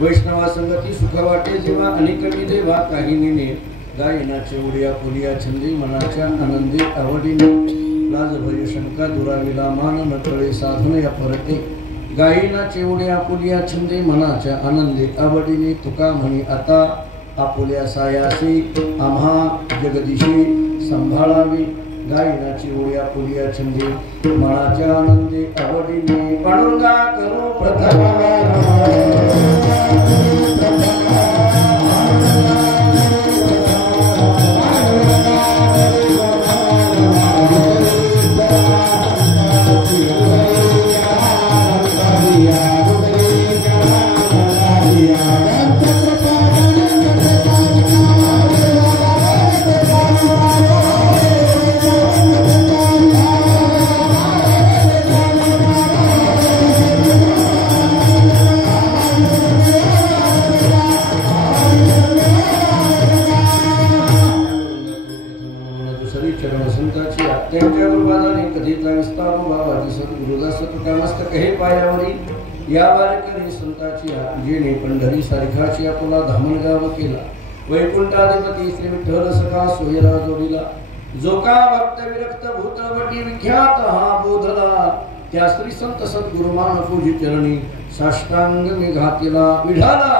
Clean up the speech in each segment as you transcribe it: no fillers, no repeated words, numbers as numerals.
वैष्णवा संगती सुख वाटे जेव्हा अनेक मी देवा काही नेने गायनाचे उड्या पुलिया छंदी मनाच्या आनंदी आवडीने लाज भय शंका दुराविला मान नकळे साधन या परते गायनाचे उड्या पुलिया छंदी मनाच्या आनंदी आवडीने तुका म्हणी आता आपुल्या सायासी आम्हा जगदीशी संभाळावी गायनाची उड्या पुलिया छंदी मनाच्या आनंदी आवडीने पांडुरंगा करो प्रथम या वारकरी संताची जेणे पंढरी सारखाची आपला धामणगाव केला वैकुंठाधिपती श्री विठ्ठल सखा सोयरा जोडीला जो का भक्त विरक्त भूतवटी विख्यात हा बोधला त्या श्री संत सद्गुरुमान पूजी चरणी साष्टांग मी घातीला विढाला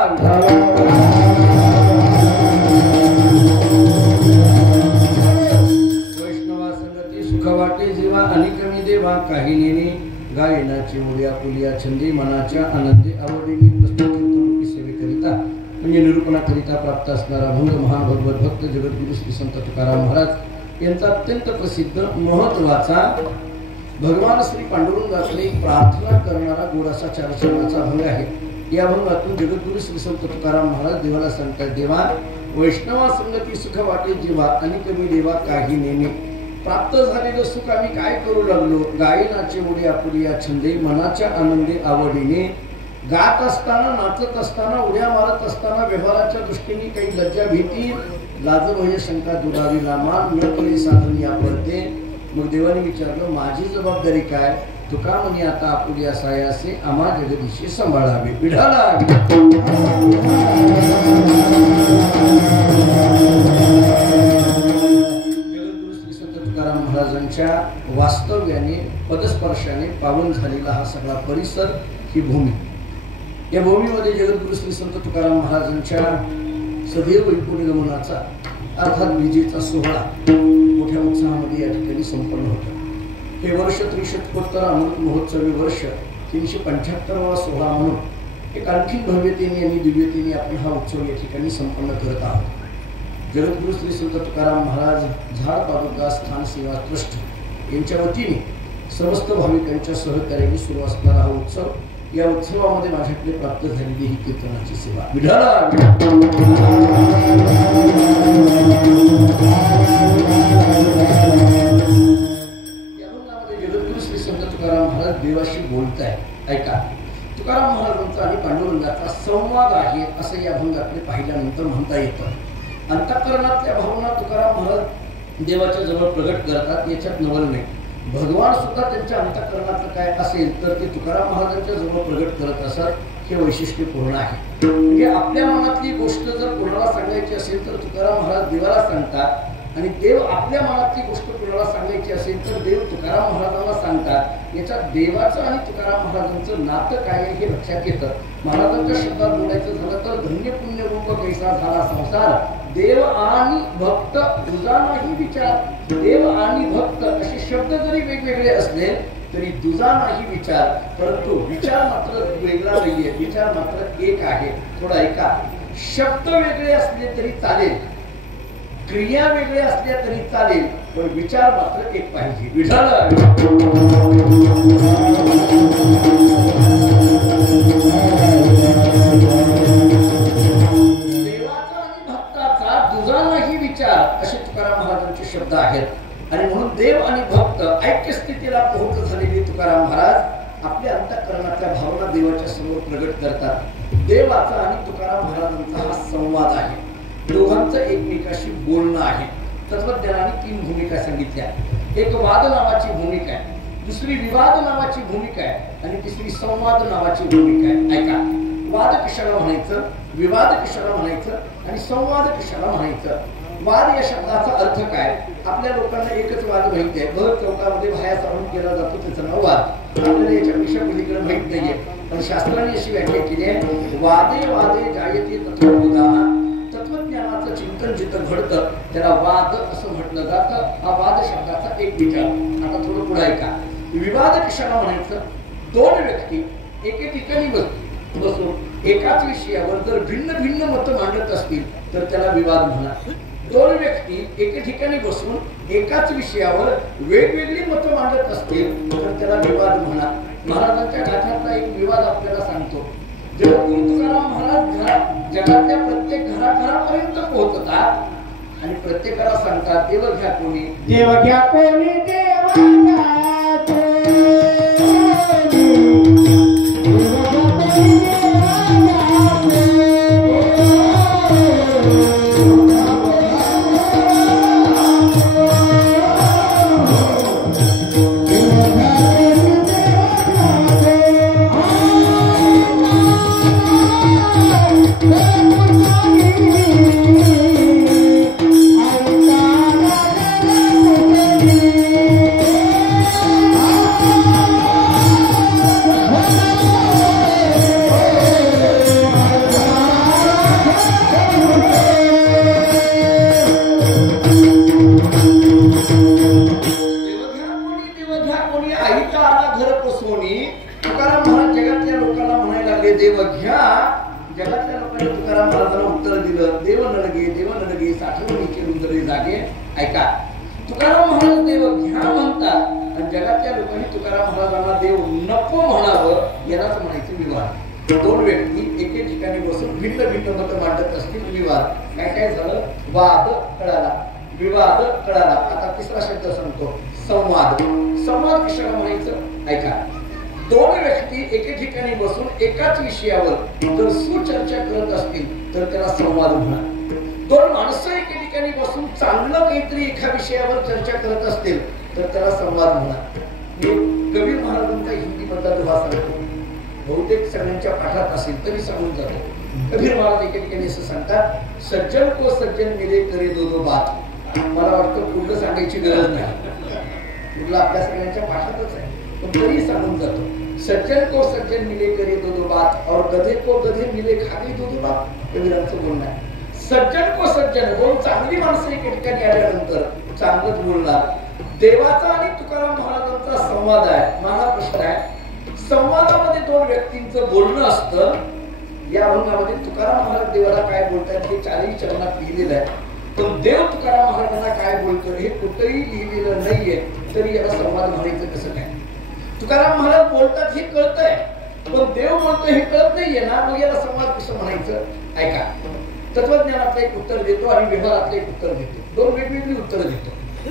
वैष्णवा संगती सुख वाटे जेव्हा अनेक मी देवा काही नेने गायनाची उड्या पुलिया छंदी मनाच्या आनंदी आवडीने प्रस्तुत सेवेकरिता म्हणजे निरूपणाकरिता प्राप्त असणारा भंग महान भगवत भक्त जगद्गुरु श्री संत तुकाराम महाराज यांचा अत्यंत प्रसिद्ध महत्वाचा भगवान श्री पांडुरंगाकडे प्रार्थना करणारा गोडासा चारचरणाचा भंग आहे। या भंगातून जगद्गुरु श्री संत तुकाराम महाराज देवाला सांगतात, देवा वैष्णवा संगती सुख वाटे जेव्हा आणि कमी देवा काही नेणे प्राप्त झालेलं सुख आम्ही काय करू लागलो गायनाचे उड्या पुलिया छंदे मनाच्या आनंदी आवडीने गात असताना नाचत असताना उड्या मारत असताना व्यवहाराच्या दृष्टीने काही लज्जा भीती लाज भय शंका दुरावीला मान नकली साधन या पडते। मग देवाने विचारलं माझी जबाबदारी काय तुका म्हणे आता आपुल्या सायासे आम्हा जगदीशी सांभाळावे विढाला महाराजांच्या वास्तव्याने पदस्पर्शाने पावन झालेला हा सगळा परिसर ही भूमी या भूमीमध्ये जगद्गुरु श्री संत तुकाराम महाराजांच्या सदैव वैकुंठगमनाचा अर्थात विजेचा सोहळा मोठ्या उत्साहामध्ये या ठिकाणी संपन्न होता। हे वर्ष त्रिशतकोत्तर अमृत महोत्सवी वर्ष 375वा सोहळा म्हणून एक आणखी भव्यतेने आणि दिव्यतेने आपण हा उत्सव या ठिकाणी संपन्न करत आहोत। जगद्गुरु श्री संत तुकाराम महाराज झाड पादुका स्थान सेवा ट्रस्ट यांच्या वतीने समस्त भाविकांच्या सहकार्याने सुरू असणारा हा उत्सव या उत्सवामध्ये माझ्याकडे प्राप्त झालेली ही कीर्तनाची सेवा विढाला जगद्गुरु श्री संत तुकाराम महाराज देवाशी बोलताय ऐका तुकाराम महाराजांचा आणि पांडुरंगाचा संवाद आहे असं या भंगाकडे पाहिल्यानंतर म्हणता येतं। अंतःकरणातल्या भावना तुकाराम महाराज देवाच्या जवळ प्रगट करतात याच्यात नवल नाही। भगवान सुद्धा त्यांच्या अंतःकरणातलं काय असेल तर ते तुकाराम महाराजांच्या जवळ प्रगट करत असत हे वैशिष्ट्यपूर्ण आहे। म्हणजे आपल्या मनातली गोष्ट जर कोणाला सांगायची असेल तर तुकाराम महाराज देवाला सांगतात आणि देव आपल्या मनातली गोष्ट कोणाला सांगायची असेल तर देव तुकाराम महाराजांना सांगतात। याच्यात देवाचं आणि तुकाराम महाराजांचं नातं काय आहे हे लक्षात येतं। महाराजांच्या शब्दात बोलायचं झालं तर धन्य पुण्य रूप कैसा झाला संसार देव आणि भक्त तुझा नाही विचार। देव आणि भक्त असे शब्द जरी वेगवेगळे असले तरी तुझा नाही विचार, परंतु विचार मात्र वेगळा नाहीये, विचार मात्र एक आहे। थोडा ऐका, शब्द वेगळे असले तरी चालेल, क्रिया वेगळ्या असल्या तरी चालेल, पण विचार मात्र एक पाहिजे विठाला असे तुकाराम महाराजांचे शब्द आहेत। आणि म्हणून देव आणि भक्त ऐक्य स्थितीला पोहोच झालेले तुकाराम महाराज आपल्या अंतःकरणातल्या भावना देवाच्या समोर प्रगट करतात। देवाचा आणि तुकाराम महाराजांचा हा संवाद आहे, दोघांचं एकमेकाशी बोलणं आहे। तत्वज्ञानाने 3 भूमिका सांगितल्या, एक वाद नावाची भूमिका आहे, दुसरी विवाद नावाची भूमिका आहे आणि तिसरी संवाद नावाची भूमिका आहे। ऐका, वाद कशाला म्हणायचं, विवाद कशाला म्हणायचं आणि संवाद कशाला म्हणायचं. वाद या शब्दाचा अर्थ काय? आपल्या लोकांना एकच वाद माहिती आहे, भर चौकामध्ये बाहेर चालून केला जातो त्याचं नाव वाद. आपल्याला याच्यापेक्षा पलीकडे माहित नाहीये. पण शास्त्राने अशी व्याख्या केली आहे, वादे वादे जायते तत्वबोधा. तत्वज्ञानाचं चिंतन जिथं घडतं त्याला वाद असं म्हटलं जातं. हा वाद शब्दाचा एक विचार. आता थोडं पुढे ऐका. विवाद कशाला म्हणायचं? दोन व्यक्ती एके ठिकाणी बसून एकाच विषयावर जर भिन्न भिन्न मत मांडत असतील तर त्याला विवाद म्हणा. दोन व्यक्ती एके ठिकाणी बसून एकाच विषयावर वेगवेगळी मत मांडत असतील तर त्याला विवाद म्हणा. महाराजांच्या गाथातला एक विवाद आपल्याला सांगतो. जेव्हा तुकाराम महाराज जगातल्या प्रत्येक घराघरापर्यंत पोहोचतात आणि प्रत्येकाला सांगतात, देव घ्या कोणी, देव घ्या कोणी, देव घ्या कोणी. एकाच विषयावर जर सुचर्चा करत असतील तर त्याला संवाद म्हणा. दोन माणसं एके ठिकाणी बसून चांगलं काहीतरी एका विषयावर चर्चा करत असतील तर त्याला संवाद म्हणा. कबीर महाराजांचा हिंदी मधला दोहा सांगतो, बहुतेक सगळ्यांच्या पाठात असेल तरी सांगून जातो. कबीर महाराज एके ठिकाणी असं सांगतात, सज्जन को सज्जन मिले करे दो दो बात. मला वाटतं पूर्ण सांगायची गरज नाही, पूर्ण आपल्या सगळ्यांच्या पाठातच आहे, पण तरी सांगून जातो. सज्जन को सज्जन मिले करे दो दो बात और गधे को गधे मिले खाली दो दो बात. कबीरांचं बोलणं आहे. सज्जन को सज्जन, दोन चांगली माणसं एके ठिकाणी आल्यानंतर चांगलंच बोलणार. देवाचा आणि तुकाराम महाराजांचा संवाद आहे. माझा प्रश्न आहे, संवादामध्ये दोन व्यक्तींचं बोलणं असतं. या अभंगामध्ये तुकाराम महाराज देवाला काय बोलतात हे चारही चरणात लिहिलेलं आहे. पण देव तुकाराम महाराजांना काय बोलतो हे कुठेही लिहिलेलं नाहीये, तरी याला संवाद म्हणायचं कसं काय? तुकाराम महाराज बोलतात हे कळतंय, पण देव बोलतो हे कळत नाहीये ना, मग याला संवाद कसं म्हणायचं? ऐका, तत्वज्ञानातलं एक उत्तर देतो आणि व्यवहारातलं एक उत्तर देतो. दोन वेगवेगळी उत्तरं देतो.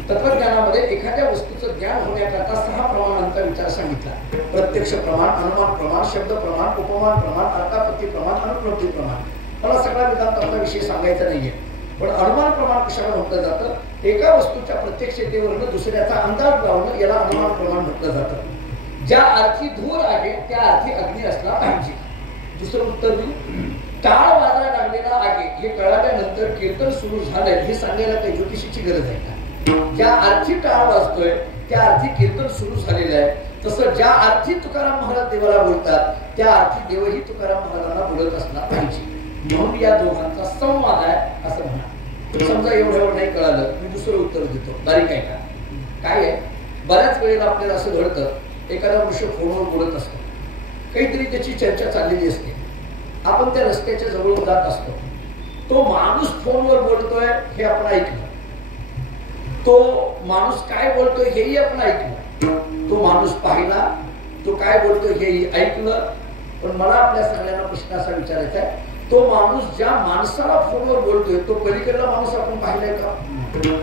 तत्वज्ञानामध्ये एखाद्या वस्तूचं ज्ञान होण्याकरता 6 प्रमाणांचा विचार सांगितला. प्रत्यक्ष प्रमाण, अनुमान प्रमाण, शब्द प्रमाण, उपमान प्रमाण, अर्थापत्ती प्रमाण, अनुपलब्धी प्रमाण. मला सगळा वेदांताचा विषय सांगायचा नाहीये, पण अनुमान प्रमाण कशाला म्हटलं जातं? एका वस्तूच्या प्रत्यक्षतेवरनं दुसऱ्याचा अंदाज लावणं याला अनुमान प्रमाण म्हटलं जातं. ज्या अर्थी धूर आहे त्या अर्थी अग्नी असला पाहिजे. दुसरं उत्तर देऊ, टाळ वाजायला लागलेला आहे हे कळाल्यानंतर कीर्तन सुरू झालंय हे सांगायला काही ज्योतिषीची गरज आहे का? ज्या अर्थी टाळ वाजतोय त्या अर्थी कीर्तन सुरू झालेलं आहे. तसं ज्या अर्थी तुकाराम महाराज देवाला बोलतात त्या अर्थी देवही तुकाराम महाराजांना बोलत असला पाहिजे. म्हणून या दोघांचा संवाद आहे असं म्हणा. समजा एवढ्यावर नाही कळालं, मी दुसरं उत्तर देतो. बारीक आहे का? काय आहे, बऱ्याच वेळेला आपल्याला असं घडतं, एखादा मनुष्य फोनवर बोलत असतो, काहीतरी त्याची चर्चा चाललेली असते, आपण त्या रस्त्याच्या जवळून जात असतो, तो माणूस फोनवर बोलतोय हे आपण ऐकलं, तो माणूस काय बोलतोय हेही आपण ऐकलं, तो माणूस पाहिला, तो काय बोलतोय हेही ऐकलं. पण मला आपल्या सगळ्यांना प्रश्न असा विचारायचा आहे, तो माणूस ज्या माणसाला फोनवर बोलतोय तो पलीकडला माणूस आपण पाहिलाय का?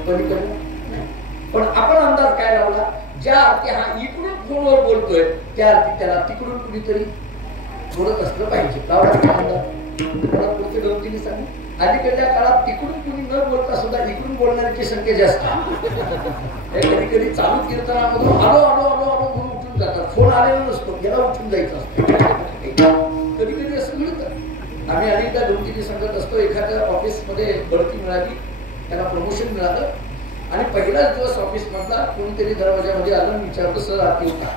पलीकडला नाही. पण आपण अंदाज काय लावला, ज्या अर्थी हा इकडून फोनवर बोलतोय त्या अर्थी त्याला तिकडून कुणीतरी बोलत असलं पाहिजे. मला पुढच्या गमतीने सांगू, अलीकडल्या काळात तिकडून कुणी न बोलता सुद्धा इकडून बोलण्याची संख्या जास्त. कधी कधी चालू कीर्तनामधून आलो आलो आलो आलो म्हणून उठून जातात. फोन आलेला नसतो, याला उठून जायचं असतं. कधी कधी असं मिळतं. आम्ही अनेकदा गमतीने सांगत असतो, एखाद्या ऑफिसमध्ये बढती मिळाली, त्याला प्रमोशन मिळालं आणि पहिलाच दिवस ऑफिस मधला कोणीतरी दरवाजामध्ये आलं आणि विचारलं, सर आत येऊ का?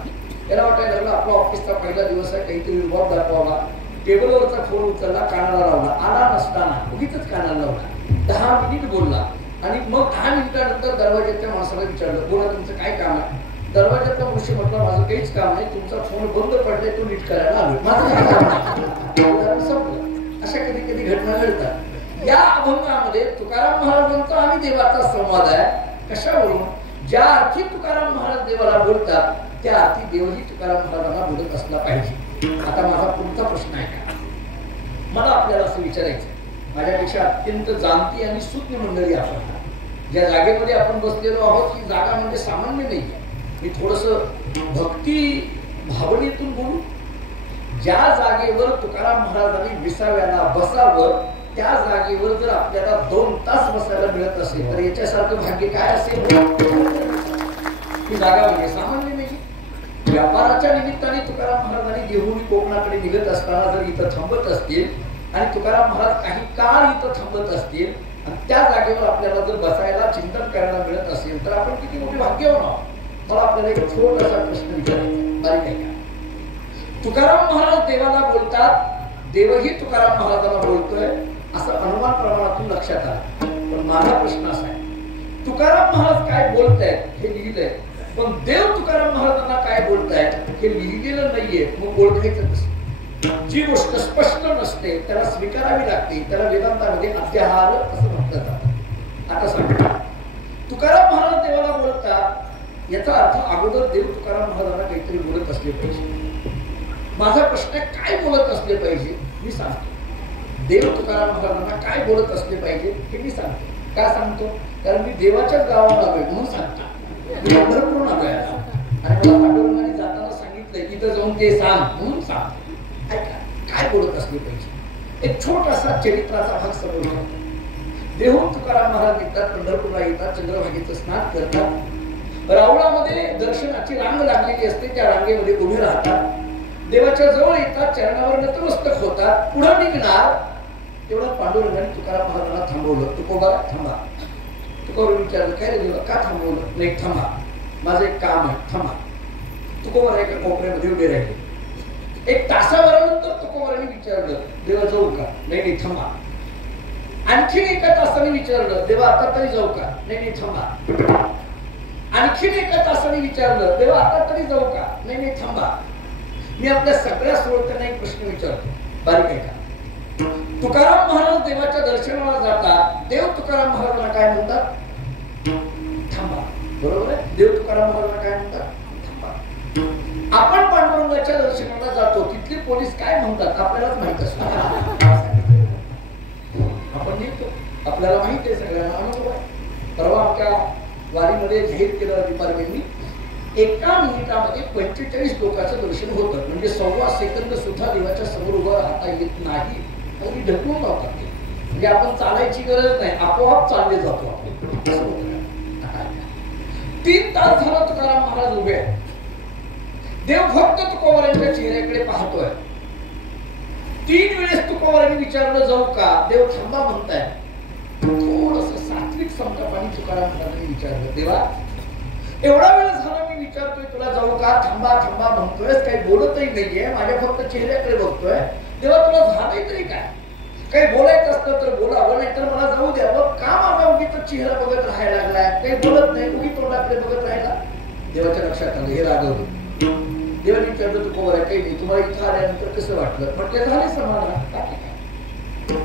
त्याला वाटायला लागलं आपला ऑफिसचा पहिला दिवस आहे, काहीतरी रुबाब दाखवावा. टेबलवरचा फोन उचलला, कानाला लावला, आला नसताना उगीच कानाला लावला. 10 मिनिट बोलला आणि मग 10 मिनिटानंतर दरवाजाच्या माणसाला विचारलं, बोला तुमचं काय काम आहे? दरवाजाचा मनुष्य म्हटलं, माझं काहीच काम नाही, तुमचा फोन बंद पडलाय, तो नीट करायला आलो, माझं काही काम नाही. संपलं. अशा कधी कधी घटना घडतात. या अभंगामध्ये तुकाराम महाराजांचा आणि देवाचा संवाद आहे. कशावरून? ज्या अर्थी तुकाराम महाराज देवाला बोलतात त्या अर्थी देवही तुकाराम महाराजांना बोलत असला पाहिजे. आता माझा पुढचा प्रश्न आहे का, मला आपल्याला असं विचारायचं, माझ्यापेक्षा अत्यंत जाणती आणि सुज्ञ मंडळी आपण, ज्या जागेमध्ये आपण बसलेलो आहोत ही जागा म्हणजे सामान्य नाही. मी थोडस भक्ती भावनेतून बोलू. ज्या जागेवर तुकाराम महाराजांनी विसाव्याला बसावं त्या जागेवर जर आपल्याला 2 तास बसायला मिळत असेल तर याच्यासारखं भाग्य काय असेल? ही जागा म्हणजे सामान्य नाही. व्यापाराच्या निमित्ताने तुकाराम महाराजांनी देहुनी कोकणाकडे निघत असताना जर इथं थांबत असतील आणि तुकाराम महाराज काही काळ इथं थांबत असतील आणि त्या जागेवर आपल्याला जर बसायला चिंतन करायला मिळत असेल तर आपण किती मोठे भाग्यवान आहोत. मला आपल्याला एक छोटासा प्रश्न विचारायचा, बारीक आहे का? तुकाराम महाराज देवाला बोलतात, देवही तुकाराम महाराजांना बोलतोय असं अनुमान प्रमाणातून लक्षात आलं. पण माझा प्रश्न असा आहे, तुकाराम महाराज काय बोलतायत हे लिहिलंय, पण देव तुकाराम महाराजांना काय बोलतायत हे लिहिलेलं नाहीये. मग ओळखायचं कसं? जी गोष्ट स्पष्ट नसते त्याला स्वीकारावी लागते, त्याला वेदांतामध्ये अध्याहार असं म्हटलं जातं. आता सांगा, तुकाराम महाराज देवाला बोलतात याचा अर्थ अगोदर देव तुकाराम महाराजांना काहीतरी बोलत असले पाहिजे. माझा प्रश्न आहे, काय बोलत असले पाहिजे? मी सांगतो. देव तुकाराम महाराजांना काय बोलत असले पाहिजे हे मी सांगतो. का सांगतो? कारण मी देवाच्याच गावाला आलोय म्हणून सांगतो. मी पंढरपूरहून आलोय आणि मला पांडुरंगाने जाताना सांगितलंय इथं जाऊन ते सांग म्हणून सांगतो. ऐका, काय बोलत असले पाहिजे? एक छोटासा चरित्राचा भाग समोर ठेवतो. देहून तुकाराम महाराज येतात, पंढरपूरला येतात, चंद्रभागेचं स्नान करतात. रावळामध्ये दर्शनाची रांग लागलेली असते, त्या रांगेमध्ये उभे राहतात. देवाच्या जवळ येतात, चरणावर नतमस्तक होतात, पुढे निघणार तेवढं पांडुरंगाने तुकाराम महाराजांना थांबवलं. तुकोबा थांबा. तुकोबाने विचारलं, काय रे देवा का थांबवलं? नाही थांबा, माझं एक काम आहे, थांबा. तुकोबा एका कोपऱ्यामध्ये उभे राहिले. 1 तासाभरानंतर तुकोबाने विचारलं, देवा जाऊ का? नाही थांबा. आणखीन 1 तासाने विचारलं, देवा आता तरी जाऊ का? नाही थांबा. आणखीन 1 तासाने विचारलं, देवा आता तरी जाऊ का? नाही थांबा. मी आपल्या सगळ्या श्रोत्यांना एक प्रश्न विचारतो, बारीक आहे का? तुकाराम महाराज देवाच्या दर्शनाला जातात, देव तुकाराम महाराजांना काय म्हणतात? थांबा. बरोबर आहे? देव तुकाराम महाराजांना काय म्हणतात? थांबा. आपण पांडुरंगाच्या दर्शनाला जातो, तिथले पोलीस काय म्हणतात आपल्यालाच माहित असतं. आपण निघतो, आपल्याला माहित आहे, सगळ्यांना अनुभव आहे. परवा आमच्या वारीमध्ये जाहीर केलं डिपार्टमेंटनी, 1 मिनिटामध्ये 45 लोकांचं दर्शन होतं. म्हणजे 1.25 सेकंद सुद्धा देवाच्या समोर उभं राहता येत नाही. आणि ढकलून लावतात. म्हणजे आपण चालायची गरज नाही, आपोआप चालले जातो आपण. 3 तास झाला तुकाराम महाराज उभे आहेत. देव फक्त तुकोबारांच्या चेहऱ्याकडे पाहतोय. 3 वेळेस तुकोबारांनी विचारलं जाऊ का? देव थांबा म्हणताय. थोडस सात्विक संतापाने तुकाराम महाराजांनी विचारलं, देवा एवढा वेळ झाला मी विचारतोय तुला जाऊ का? थांबा थांबा म्हणतोय, काही बोलतही नाहीये, माझ्या फक्त चेहऱ्याकडे बघतोय. देवा तुला झालंय तरी काय? काही बोलायचं असतं तर बोलावं, नाही तर मला जाऊ द्यावं. का माझा उगीच चेहरा बघत राहायला लागलाय? काही बोलत नाही, उगी तोंडाकडे बघत राहायला. देवाच्या लक्षात आलं, हे रागवलं. देवाने विचारलं, तू कोवर आहे? काही नाही. तुम्हाला इथं आल्यानंतर कसं वाटलं? म्हटलं झाले समाधान.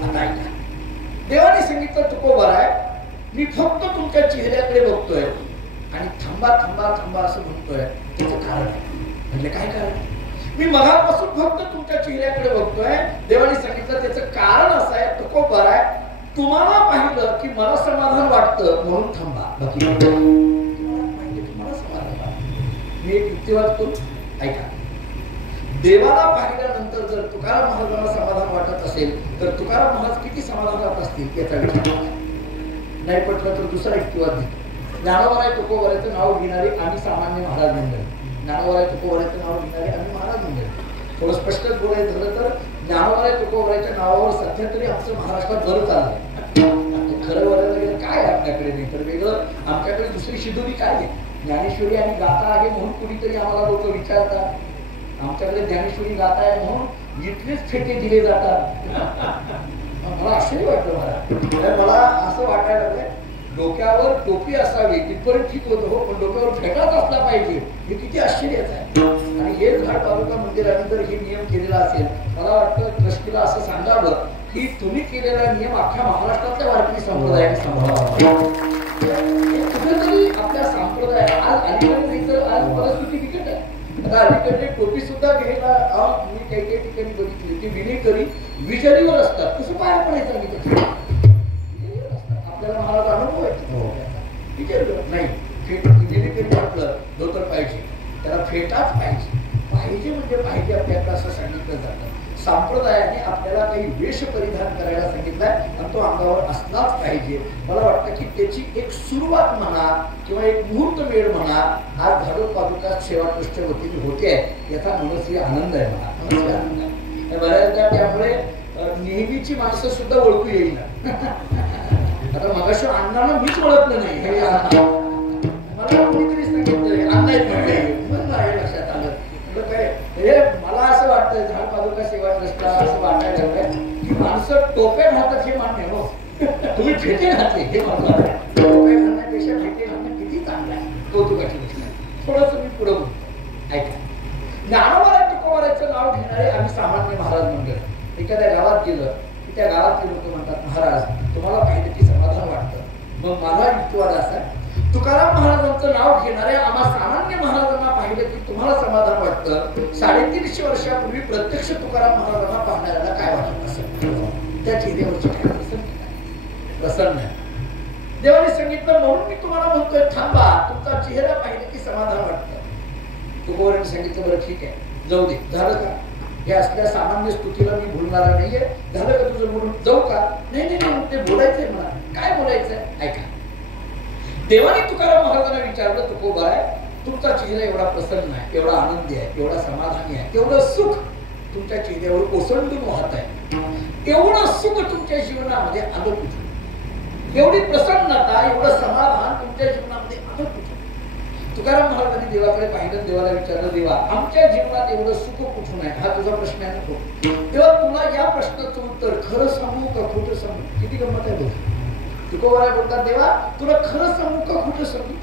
आता ऐका, देवाने सांगितलं तुकोबार आहे, मी फक्त तुमच्या चेहऱ्याकडे बघतोय आणि थांबा थांबा थांबा असं म्हणतोय. त्याचं कारण आहे. म्हणजे काय कारण? मी मगापासून फक्त तुमच्या चेहऱ्याकडे बघतोय. देवाने सांगितलं त्याचं कारण असं आहे, तुकोबार आहे, तुम्हाला पाहिलं की मला समाधान वाटतं म्हणून थांबा. बाकी पाहिलं की मला समाधान वाटतं. मी एक युक्तिवाद करू, ऐका. देवाला पाहिल्यानंतर जर तुकाराम महाराजांना समाधान वाटत असेल तर तुकाराम महाराज किती समाधानात असतील याचा विचार नाही. पटलं तर दुसरा युक्तिवाद देतो. ज्ञानोबराय तुकोबारायचं नाव घेणारे आम्ही सामान्य महाराज मंडळी, ज्ञानोबराय तुकोबारायचं नाव घेणारे आम्ही महाराज मंडळी. थोडं स्पष्ट बोलायचं झालं तर ज्ञानोबा तुकोबाराच्या नावावर सध्या तरी आमचं महाराष्ट्रात बरं चाललंय. खरं बोलायला गेलं काय आपल्याकडे नाही तर वेगळं आमच्याकडे दुसरी शिदोरी काय आहे. ज्ञानेश्वरी आणि गाथा आहे म्हणून कुणीतरी आम्हाला लोक विचारतात. आमच्याकडे ज्ञानेश्वरी गाथा आहे म्हणून इथलेच फेटे दिले जातात. मला आश्चर्य वाटलं. मला असं वाटायला लागलंय डोक्यावर टोपी असावी तिथपर्यंत ठीक होतं हो, पण डोक्यावर फेटाच असला पाहिजे हे किती आश्चर्याचं आहे. आणि हे झाड तालुका मंदिराने जर हे नियम केलेला असेल मला वाटतं ट्रस्टीला असं सांगावं की तुम्ही केलेला नियम अख्ख्या महाराष्ट्रातल्या वारकरी संप्रदायाने सांभाळावा. कुठेतरी आपल्या संप्रदायाला आज अलीकडे नाही तर आज परिस्थिती बिकट आहे. आता अलीकडे टोपी सुद्धा घ्यायला मी काही काही ठिकाणी बघितली की विनेकरी विचारीवर असतात. कसं बाहेर पडायचं मी आपल्याला महाराज अनुभव आहे. विचारलं नाही फेट विनेकरी म्हटलं धोतर पाहिजे त्याला फेटाच पाहिजे. पाहिजे म्हणजे पाहिजे आपल्याकडे असं सांगितलं जातं. संप्रदायाने आपल्याला काही वेश परिधान करायला सांगितलाय आणि तो अंगावर असलाच पाहिजे. मला वाटतं की त्याची एक सुरुवात म्हणा किंवा एक मुहूर्तमेढ म्हणा आज घालून पादुका सेवा ट्रस्टच्या वतीने होते आहे याचा मनस्वी आनंद आहे. मला मनस्वी आनंद आहे. बऱ्याचदा त्यामुळे नेहमीची माणसं सुद्धा ओळखू येईल. आता मगाशी अण्णांना मीच ओळखलं नाही हे मला कोणीतरी सांगितलं अण्णा लक्षात आलं. काय हे मला असं वाटतं झाड पादुका सेवा ट्रस्टला असं वाटायला लागलंय की माणसं टोप्या घालतात हे मान्य हो. तुम्ही फेटे घातले हे मला टोप्या घालण्यापेक्षा फेटे घालणं किती चांगलं आहे. कौतुकाची गोष्ट आहे. थोडंसं मी पुढे ऐका. ज्ञानोबा तुकोबाराचं नाव घेणारे आम्ही सामान्य महाराज मंडळ एखाद्या गावात गेलं की त्या गावातले लोक म्हणतात महाराज तुम्हाला पाहिलं की समाधान वाटतं. मग माझा युक्तिवाद असा तुकाराम महाराजांचं नाव घेणाऱ्या आम्हा सामान्य महाराजांना पाहिलं की तुम्हाला समाधान वाटतं. 350 वर्षापूर्वी प्रत्यक्ष तुकाराम महाराजांना पाहणाऱ्याला काय वाटत असेल त्या चेहऱ्यावरची काय प्रसन्न आहे. देवाने सांगितलं म्हणून मी तुम्हाला म्हणतोय थांबा तुमचा चेहरा पाहिलं की समाधान वाटतं. तुकोबारांनी सांगितलं बरं ठीक आहे जाऊ दे. झालं का हे असल्या सामान्य स्तुतीला मी भूलणारा नाहीये. झालं का तुझं बोलून जाऊ का. नाही नाही नाही ते बोलायचंय मला. काय बोलायचंय ऐका. देवाने तुकाराम महाराजांना विचारलं तुकोबा तुमचा चेहरा एवढा प्रसन्न आहे एवढा आनंदी आहे एवढा समाधानी आहे तेवढं सुख तुमच्या चेहऱ्यावर ओसंडून वाहत आहे. एवढं सुख तुमच्या जीवनामध्ये आलं कुठून. एवढी प्रसन्नता एवढं समाधान तुमच्या जीवनामध्ये आलं कुठून. तुकाराम महाराजांनी देवाकडे पाहिलं. देवाला विचारलं देवा आमच्या जीवनात एवढं सुख कुठून आहे हा तुझा प्रश्न आहे नको. तेव्हा तुला या प्रश्नाचं उत्तर खरं सांगू का खोटं सांगू. किती गंमत आहे बघ. तुकोबाराय बोलतात देवा तुला खरं सांगू का खोटं सांगू.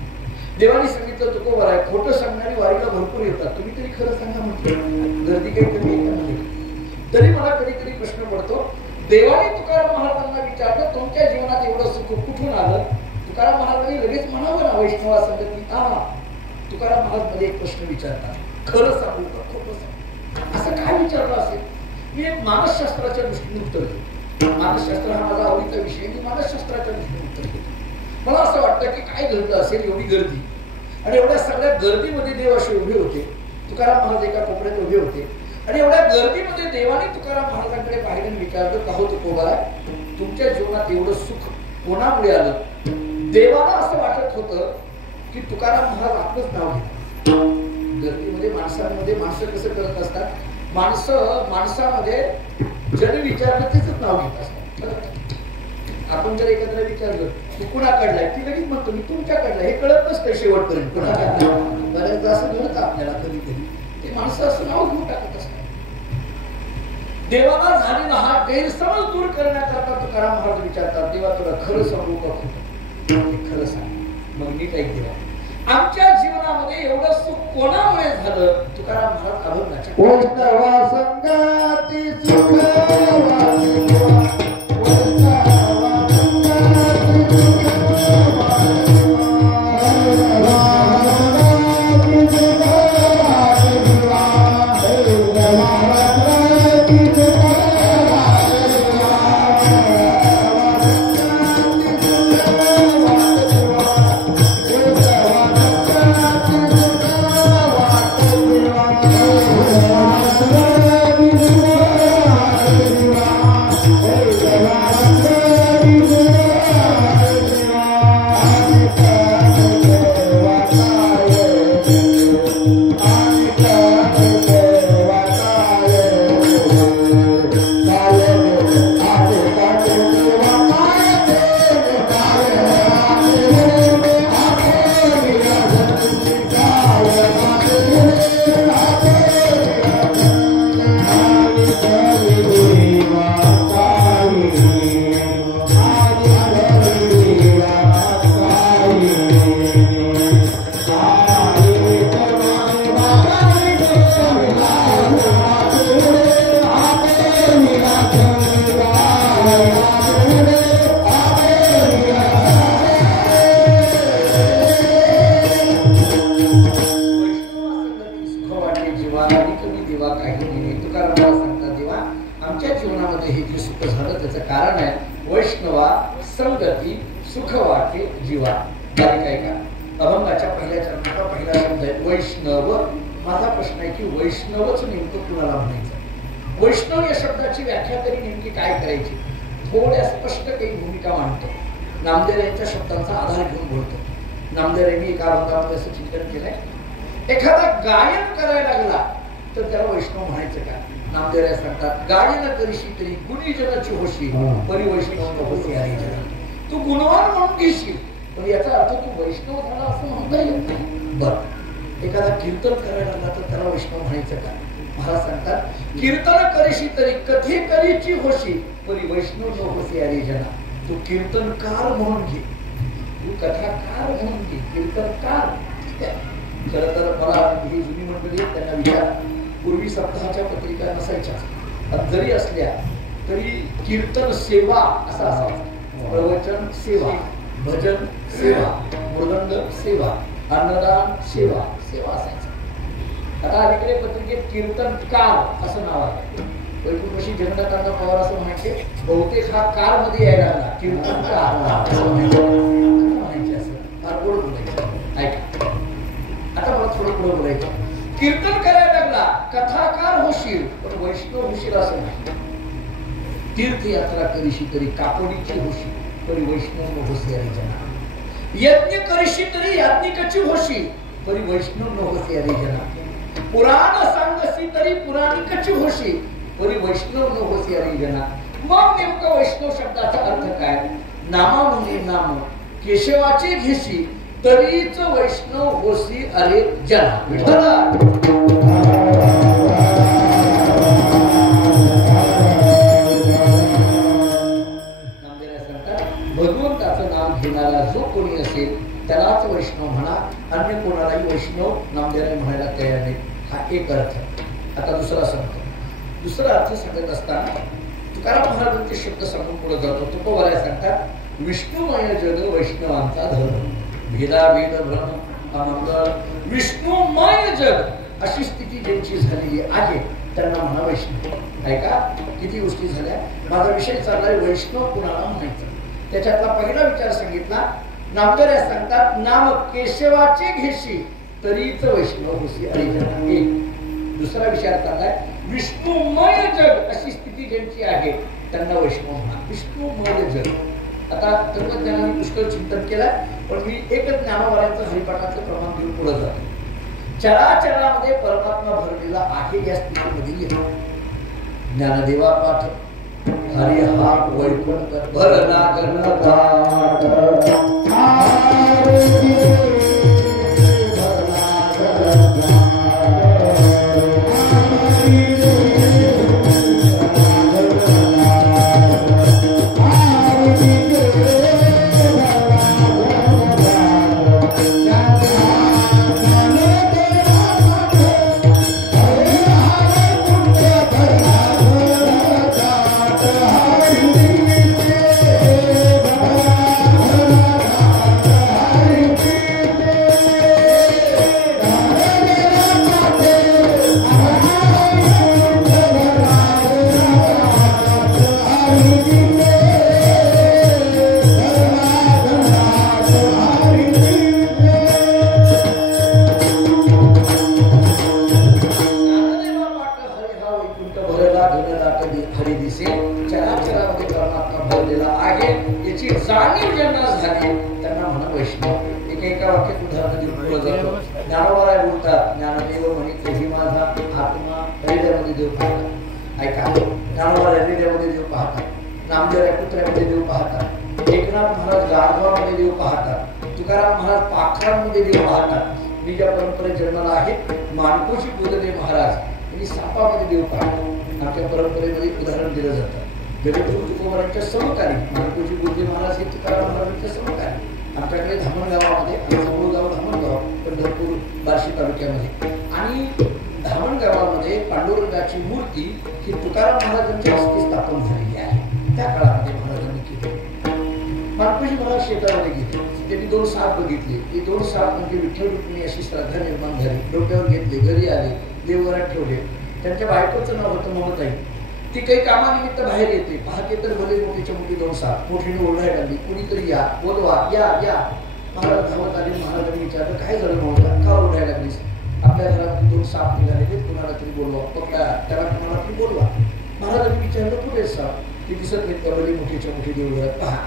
देवाने सांगितलं तुकोबाराय खोटं सांगणारी वारीला भरपूर येतात तुम्ही तरी खरं सांगा म्हटलं. गर्दी काही कमी येते तरी मला कधी कधी प्रश्न पडतो. देवाने तुकाराम महाराजांना विचारलं तुमच्या जीवनात एवढं सुख कुठून आलं. तुकाराम महाराजांनी लगेच म्हणावं ना वैष्णवा संगती तुकाराम महाराज मध्ये एक प्रश्न विचारतात खरं सांगू का खोटं सांगू. असं काय विचारलं असेल. मी एक मानसशास्त्राच्या दृष्टीने उत्तर देतो. मानसशास्त्र हा माझा आवडीचा विषय मी मानसशास्त्राच्या दृष्टीने उत्तर देतो. मला असं वाटतं की काय घडलं असेल एवढी गर्दी आणि एवढ्या सगळ्या गर्दीमध्ये देव असे उभे होते. तुकाराम महाराज एका कोपऱ्यात उभे होते आणि एवढ्या गर्दीमध्ये देवाने तुकाराम महाराजांकडे पाहिलं विचारलं का हो तुकोबाराय तुमच्या जीवनात एवढं सुख कोणामुळे आलं. देवाला असं वाटत होतं की तुकाराम महाराज आपलंच नाव घेतात. गर्दीमध्ये माणसांमध्ये माणसं कसं करत असतात माणसामध्ये जर विचारलं त्याच नाव घेत असतात. आपण जर एकत्र विचारलं तू कुणाकडलाय ती लगेच म्हणतो मी तुमच्याकडला. हे कळत नसतं शेवटपर्यंत कुणाकडला. बऱ्याचदा असं घडतं आपल्याला कधी कधी ते माणसं असं नाव घेऊन टाकत असतात. देवाला झालेला हा गैरसमज दूर करण्याकरता तुकाराम महाराज विचारतात देवा तुला खरं सांगू का खोटं. खरं सांग. मग नीट ऐक देवा आमच्या जीवनामध्ये एवढं सुख कोणामुळे झालं. तुकाराम महाराज अभंगाच्या संगाती कारण आहे वैष्णवा संगती सुख वाटे जीवा. काय का अभंगाच्या पहिल्या चरणाचा पहिला शब्द आहे वैष्णव. माझा प्रश्न आहे की वैष्णवच नेमकं कुणाला म्हणायचं? वैष्णव या शब्दाची व्याख्या तरी नेमकी काय करायची? थोड्या स्पष्ट काही भूमिका मांडतो. नामदेव यांच्या शब्दांचा आधार घेऊन बोलतो. नामदेव यांनी एका अभंगामध्ये असं चिंतन केलंय, एखादा गायन करायला लागला तर त्याला वैष्णव म्हणायचं का? नामदेव सांगतात गायन करीशी तरी गुणीजनाची होशी परी वैष्णव होती आहे जन. तू गुणवान म्हणून घेशील पण याचा अर्थ तू वैष्णव झाला असं म्हणता येत नाही. बरं, एखादा कीर्तन करायला लागला तर त्याला वैष्णव म्हणायचं का? महाराज सांगतात कीर्तन करीशी तरी कथे करीची होशी परी वैष्णव न होती अरे जना. तू कीर्तनकार म्हणून घे, तू कथाकार म्हणून घे, कीर्तनकार. खरं तर मला ही जुनी मंडळी त्यांना विचार, पूर्वी सप्ताहाच्या पत्रिका नसायच्या, जरी असल्या तरी कीर्तन सेवा असा असावा. प्रवचन सेवा, भजन सेवा, मृदंग सेवा, अन्नदान सेवा, सेवा असायचं. आता अलीकडे पत्रिकेत कीर्तनकार असं नाव आहे. वैकुंठशी जगन्नाथांना पवार असं म्हणायचे, बहुतेक हा कार मध्ये यायला लागला कीर्तनकार म्हणायचे. असं फार गोड बोलायचं. ऐका, आता मला थोडं पुढे बोलायचं. कीर्तन करायला लागला कथाकार होशील पण वैष्णव होशील असं नाही. तीर्थयात्रा करीशी तरी काकोडीची होशील परी वैष्णव होशी अरे जना. यज्ञ करीशी तरी याज्ञिकाची होशील परी वैष्णव न होशी अरे जना. पुराण सांगसी तरी पुराणिकाची होशील परी वैष्णव न होशी अरे जना. मग नेमका वैष्णव शब्दाचा अर्थ काय? नामा मुनी नाम केशवाचे घेशी तरीच वैष्णव होशी अरे जना. विठ्ठला भगवंताचं नाम घेणारा जो कोणी असेल त्यालाच वैष्णव म्हणा, अन्य कोणालाही वैष्णव नामदेवाने म्हणायला तयार नाही. हा एक अर्थ. आता दुसरा सांगतो. दुसरा अर्थ सांगत असताना तुकाराम महाराजांचे शब्द सांगून पुढे जातो. तुकोबाऱ्या सांगतात विष्णुमय जग वैष्णवांचा धर्म. भेदाभेद भ्रम अमंगळ विष्णुमय जग अशी स्थिती ज्यांची झालेली आहे त्यांना म्हणा वैष्णव. ऐका किती गोष्टी झाल्या. माझा विषय चाललाय वैष्णव कुणाला म्हणायचं. त्याच्यातला पहिला विचार सांगितला. नामदेव सांगतात नाम केशवाचे घेशी तरीच वैष्णव होशी अरे जना. एक दुसरा विचार चाललाय विष्णुमय जग अशी स्थिती ज्यांची आहे त्यांना वैष्णव म्हणा. विष्णुमय जग. आता तत्वज्ञानाने पुष्कळ चिंतन केलं पण मी एकच ज्ञानवारांचं हरिपाठाचं प्रमाण देऊन पुढे जातो. चराचरामध्ये परमात्मा भरलेला आहे या स्थितीमध्ये येतो. ज्ञानदेवा पाठ हरि हा वैकुंठ भरला गणघाट. पांडुरंगाची मूर्ती ही तुकाराम महाराजांच्या हस्ते स्थापन झालेली आहे. त्या काळात मानकोजी महाराज शेतामध्ये गेले. त्यांनी 2 साप बघितले. ते 2 साप म्हणजे विठ्ठल रुक्मिणी अशी श्रद्धा निर्माण झाली. डोक्यावर घेतले, घरी आले, देवघरात ठेवले. त्यांच्या बायकोचं नाव होतं ममताई. ती काही कामानिमित्त बाहेर येते. पाहते तर भले मोठीच्या मोठी 2 साप मोठीने ओरडायला लागली, कुणीतरी या, बोलवा, या या. महाराज धावत आले. महाराजांनी विचारलं, काय झालं ममता, का ओरडायला लागलीस? आपल्या घरात 2 साप निघालेले, कुणाला तरी बोलवा, पकडा, त्याला कुणाला तरी बोलवा. महाराजांनी विचारलं, कुठे साप? ती दिसत नाही. त्या भले मोठीच्या मोठी देवघरात पहा.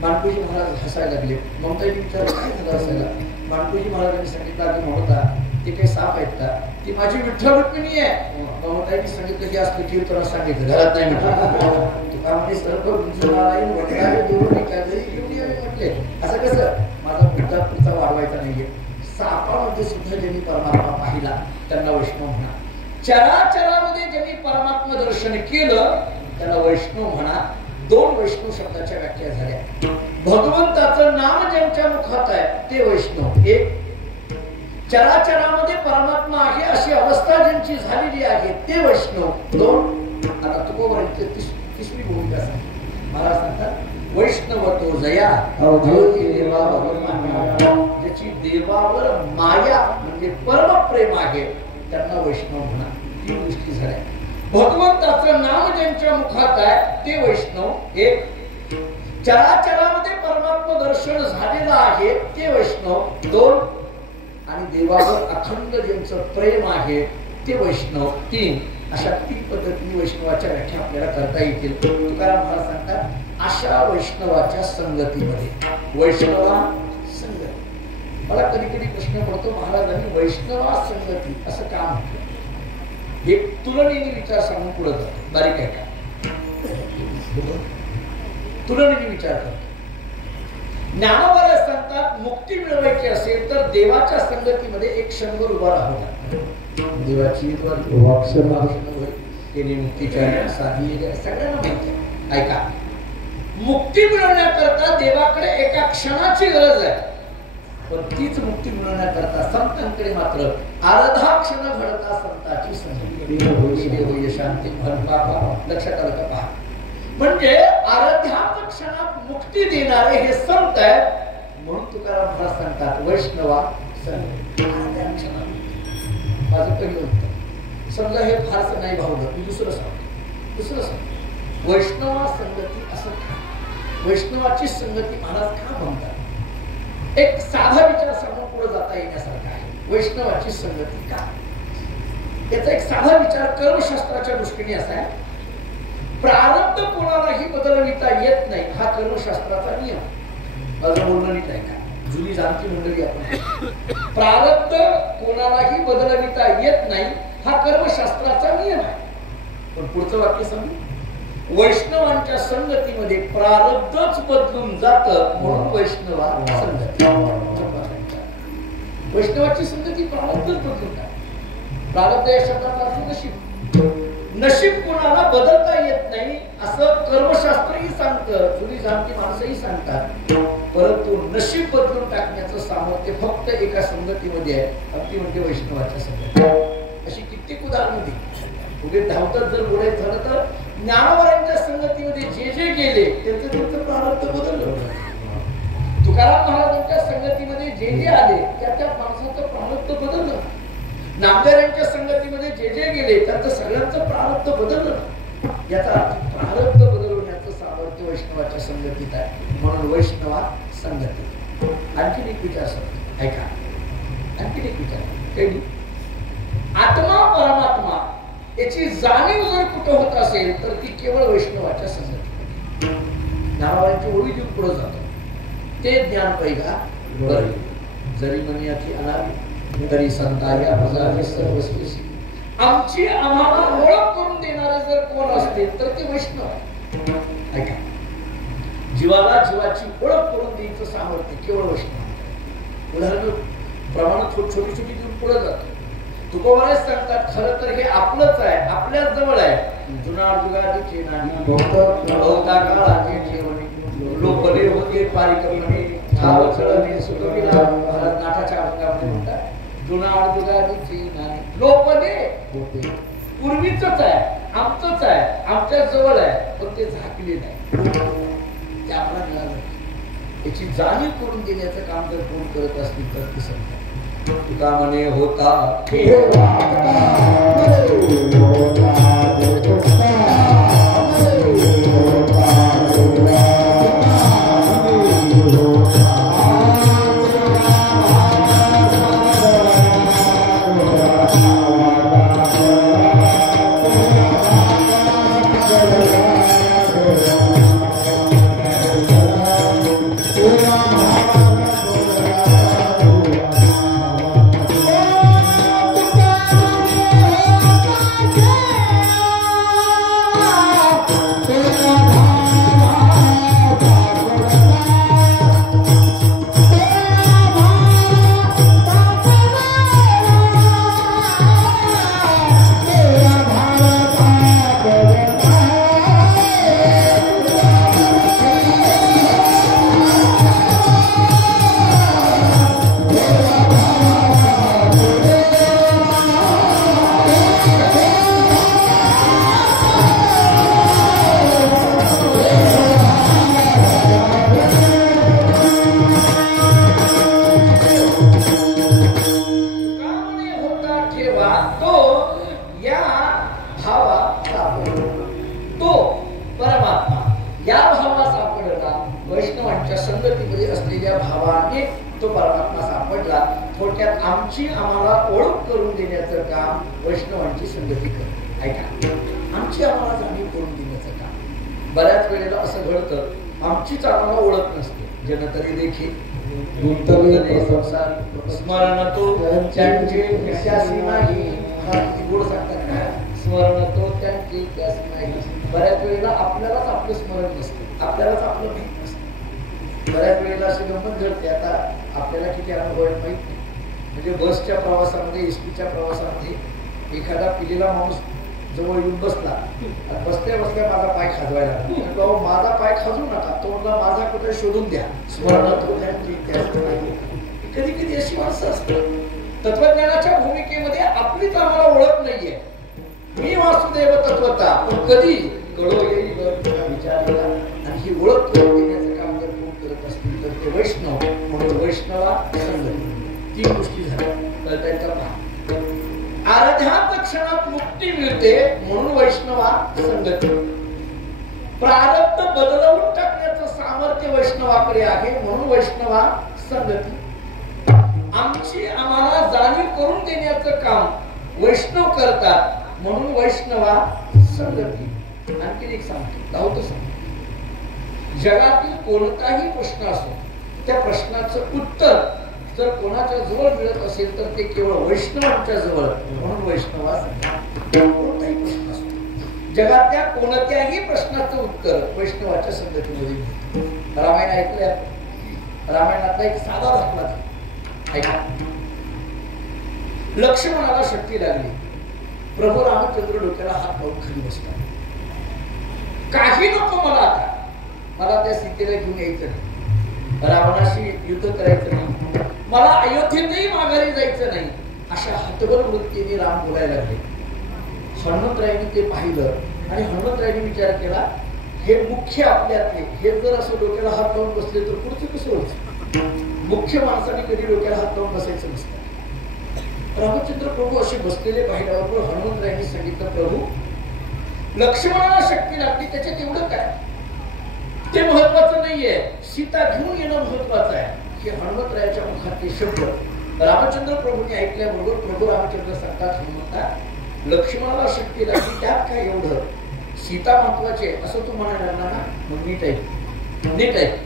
मानकोजी महाराज हसायला लागले. ममताईने विचारलं, काय झालं हसायला? मानकोजी महाराजांनी सांगितलं, अगं ममता, ते काही साप आहेत का? ती माझी विठ्ठल रुक्मिणी आहे. ममताईने सांगितलं की असलं कीर्तन सांगितलं, घरात नाही म्हटलं. तुकामध्ये सर्व गुंजनारायण वडिलांनी दुरून एखादे घेऊन यावे म्हटले. असं कसं? माझा मुद्दा पुढचा वाढवायचा नाहीये. सापामध्ये सुद्धा ज्यांनी परमात्मा पाहिला त्यांना वैष्णव म्हणा. चराचरामध्ये ज्यांनी परमात्मा दर्शन केलं त्याला वैष्णव म्हणा. 2 वैष्णव शब्दाच्या व्याख्या झाल्या. भगवंताचं नाम ज्यांच्या मुखात आहे ते वैष्णव. 1. चराचरामध्ये परमात्मा आहे अशी अवस्था ज्यांची झालेली आहे ते वैष्णव. 2. आता तुकोबारांची 30वी भूमिका सांगतात. महाराज सांगतात, वैष्णव तो जया अवधूती देवावर माया. ज्याची देवावर माया म्हणजे परमप्रेम आहे त्यांना वैष्णव म्हणा. 3 गोष्टी झाल्या. भगवंताचं नाम ज्यांच्या मुखात आहे ते वैष्णव. 1. चराचरामध्ये परमात्मा दर्शन झालेलं आहे ते वैष्णव. 2. आणि देवावर अखंड ज्यांचं प्रेम आहे ते वैष्णव. 3. अशा 3 पद्धतीने वैष्णवाच्या व्याख्या आपल्याला करता येतील. तुकाराम महाराज सांगतात, अशा वैष्णवाच्या संगतीमध्ये वैष्णवा संगती. मला कधी कधी प्रश्न पडतो, महाराजांनी वैष्णवा संगती असं का म्हटलं? एक तुलनेने विचार सांगून पुढे जातो. बारीक आहे का? तुलनेने विचार करतो. ज्ञानोबा सांगतात, मुक्ती मिळवायची असेल तर देवाच्या संगतीमध्ये एक क्षणभर उभा राहू. देवाची मुक्तीच्या साधी सगळ्यांना माहिती आहे. ऐका, मुक्ती मिळवण्याकरता देवाकडे एका क्षणाची गरज आहे. पण तीच मुक्ती मिळवण्याकरता संतांकडे मात्र अर्धा क्षण घडता संताची संगती. शांती लक्षात आलं का? पहा, म्हणजे अर्ध्याच क्षणात मुक्ती देणारे हे संत आहेत. म्हणून तुकाराम महाराज सांगतात, वैष्णवा संगती. अर्ध्या क्षणात माझं कधी होतं. समजा हे फारसं नाही भावलं, मी दुसरं सांगतो. वैष्णवा संगती असं का? वैष्णवाची संगती महाराज का म्हणतात? एक साधा विचार समोर पुढे जाता येण्यासारखा आहे. वैष्णवाची संगती का? याचा एक साधा विचार कर्मशास्त्राच्या दृष्टीने असा आहे, प्रारब्ध कोणालाही बदलविता येत नाही हा कर्मशास्त्राचा नियम. माझं बोलणं नीट आहे का? जुनी जाणती मंडळी आपण, प्रारब्ध कोणालाही बदलविता येत नाही हा कर्मशास्त्राचा नियम आहे. पण पुढचं वाक्य सांगू, वैष्णवांच्या संगतीमध्ये प्रारब्धच बदलून जात. म्हणून वैष्णवा संगती. वैष्णवाची संगती प्रारब्धच बदलून जात. प्रारब्ध या शब्दाचा अर्थ नशीब. नशीब कोणाला बदलता येत नाही असं कर्मशास्त्रही सांगतं, जुनी जाणती माणसंही सांगतात. परंतु नशीब बदलून टाकण्याचं सामर्थ्य फक्त एका संगतीमध्ये आहे, अगदी म्हणजे वैष्णवाच्या संगती. अशी कित्येक उदाहरणं दिली. उगे धावतात जर बोलायचं झालं तर ज्ञानोबांच्या संगतीमध्ये जे जे गेले त्यांचं प्रारब्ध बदललं. तुकाराम महाराजांच्या संगतीमध्ये जे जे आले त्या माणसाचं प्रारब्ध बदललं. नामदेवांच्या संगतीमध्ये जे जे गेले त्यांचं सगळ्यांचं प्रारब्ध बदललं. याचा अर्थ प्रारब्ध बदलवण्याचं सामर्थ्य वैष्णवाच्या संगतीत आहे. म्हणून वैष्णवा संगती. आणखीन एक विचार सांगतो, ऐका. आणखीन एक विचार काही, आत्मा परमात्मा याची जाणीव जर कुठं होत असेल तर ती केवळ वैष्णवाच्या संगती. नावाची ओळी देऊन पुढे जातो. ते ज्ञान पैगा बरे जरी मनियाची अनावी तरी संताया भजावे सर्वस्वी. आमची आम्हाला ओळख करून देणारे जर कोण असतील तर ते वैष्णव आहे. ऐका, जीवाला जीवाची ओळख करून द्यायचं सामर्थ्य केवळ वैष्णव. उदाहरण प्रमाणात छोटी छोटी देऊन पुढे जातो. तुकोबाराज सांगतात, खरं तर हे आपलंच आहे, आपल्याच जवळ आहे. जुना जुगारीचे नाणी बहुता काळाचे ठेवणे लोकले होते पारिकर्मणे धावचळणे सुतविला. महाराज नाटाच्या अंगामध्ये म्हणतात, जुना जुगारीचे नाणी लोकले होते, पूर्वीच आहे, आमचंच आहे, आमच्या जवळ आहे, पण ते झाकले नाही. ते आपल्याला मिळालं. याची जाणीव करून देण्याचं काम जर कोण करत असतील तर ते संत तुका म्हणे होता बऱ्याच वेळेला असं घडतं आमचीच आम्हाला ओळख नसते जनतरी देखील स्मरण तो त्यांचे त्यासी नाही गोड सांगतात ना स्मरण तो त्यांचे त्यासी नाही बऱ्याच वेळेला आपल्यालाच आपलं स्मरण नसतं आपल्यालाच आपलं माहित नसतं बऱ्याच वेळेला असे गंमत घडते आता आपल्याला किती अनुभव आहे माहित नाही म्हणजे बसच्या प्रवासामध्ये एसटीच्या प्रवासामध्ये एखादा पिलेला माणूस जवळ येऊन बसला बसल्या बसल्या माझा पाय खाजवायला लागला माझा पाय खाजू नका तो म्हणला माझा कुठे शोधून द्या स्मरणात कधी कधी अशी माणसं असतात तत्वज्ञानाच्या भूमिकेमध्ये आपलीच आम्हाला ओळख नाहीये मी वासुदेव तत्वता पण कधी कळो येईल विचारला आणि ही ओळख करून देण्याचं काम जर कोण करत असतील तर ते वैष्णव म्हणून वैष्णवा संगती तीन गोष्टी झाल्या तर त्यांचा आराध्यात क्षणात मुक्ती मिळते म्हणून वैष्णवा संगती प्रारब्ध बदलवून टाकण्याचं सामर्थ्य वैष्णवाकडे आहे म्हणून वैष्णवा संगती आमची आम्हाला जाणीव करून देण्याचं काम वैष्णव करतात म्हणून वैष्णवा संगती आणखी एक सांगतो लावतो सांगतो जगातील कोणताही प्रश्न असो त्या प्रश्नाचं उत्तर जर कोणाच्या जवळ मिळत असेल तर ते केवळ वैष्णवांच्या जवळ म्हणून वैष्णवा कोणताही प्रश्न असतो जगातल्या कोणत्याही प्रश्नाचं उत्तर वैष्णवाच्या संगतीमध्ये मिळतं रामायण ऐकल्या रामायणातला एक साधा दाखला ऐका लक्ष्मणाला शक्ती लागली प्रभू रामचंद्र डोक्याला हात लावून खाली बसला काही नको मला आता मला त्या सीतेला घेऊन यायचं नाही रावणाशी युद्ध करायचं नाही मला अयोध्येतही माघारी जायचं नाही अशा हतबल वृत्तीने राम बोलायला लागले हनुमंतरायांनी ते पाहिलं आणि हनुमंतरायांनी विचार केला हे मुख्य आपल्यातले हे जर असं डोक्याला हात लावून बसले तर पुढचं कसं व्हायचं मुख्य माणसाने कधी डोक्याला हात लावून बसायचं नसतं रामचंद्र प्रभू असे बसलेले पाहिल्यावर हनुमंतरायांनी सांगितलं प्रभू लक्ष्मणाला शक्ती लागली त्याच्यात एवढं काय ते महत्वाचं नाहीये सीता घेऊन येणं महत्वाचं आहे हे हनुमंतरायाच्या मुखातले शब्द रामचंद्र प्रभूंनी ऐकल्याबरोबर प्रभू रामचंद्र सांगतात हनुमंता लक्ष्मणाला शक्ती लागली त्यात काय एवढं सीता महत्वाची आहे असं तू म्हणायला लागला ना मग नीट आहे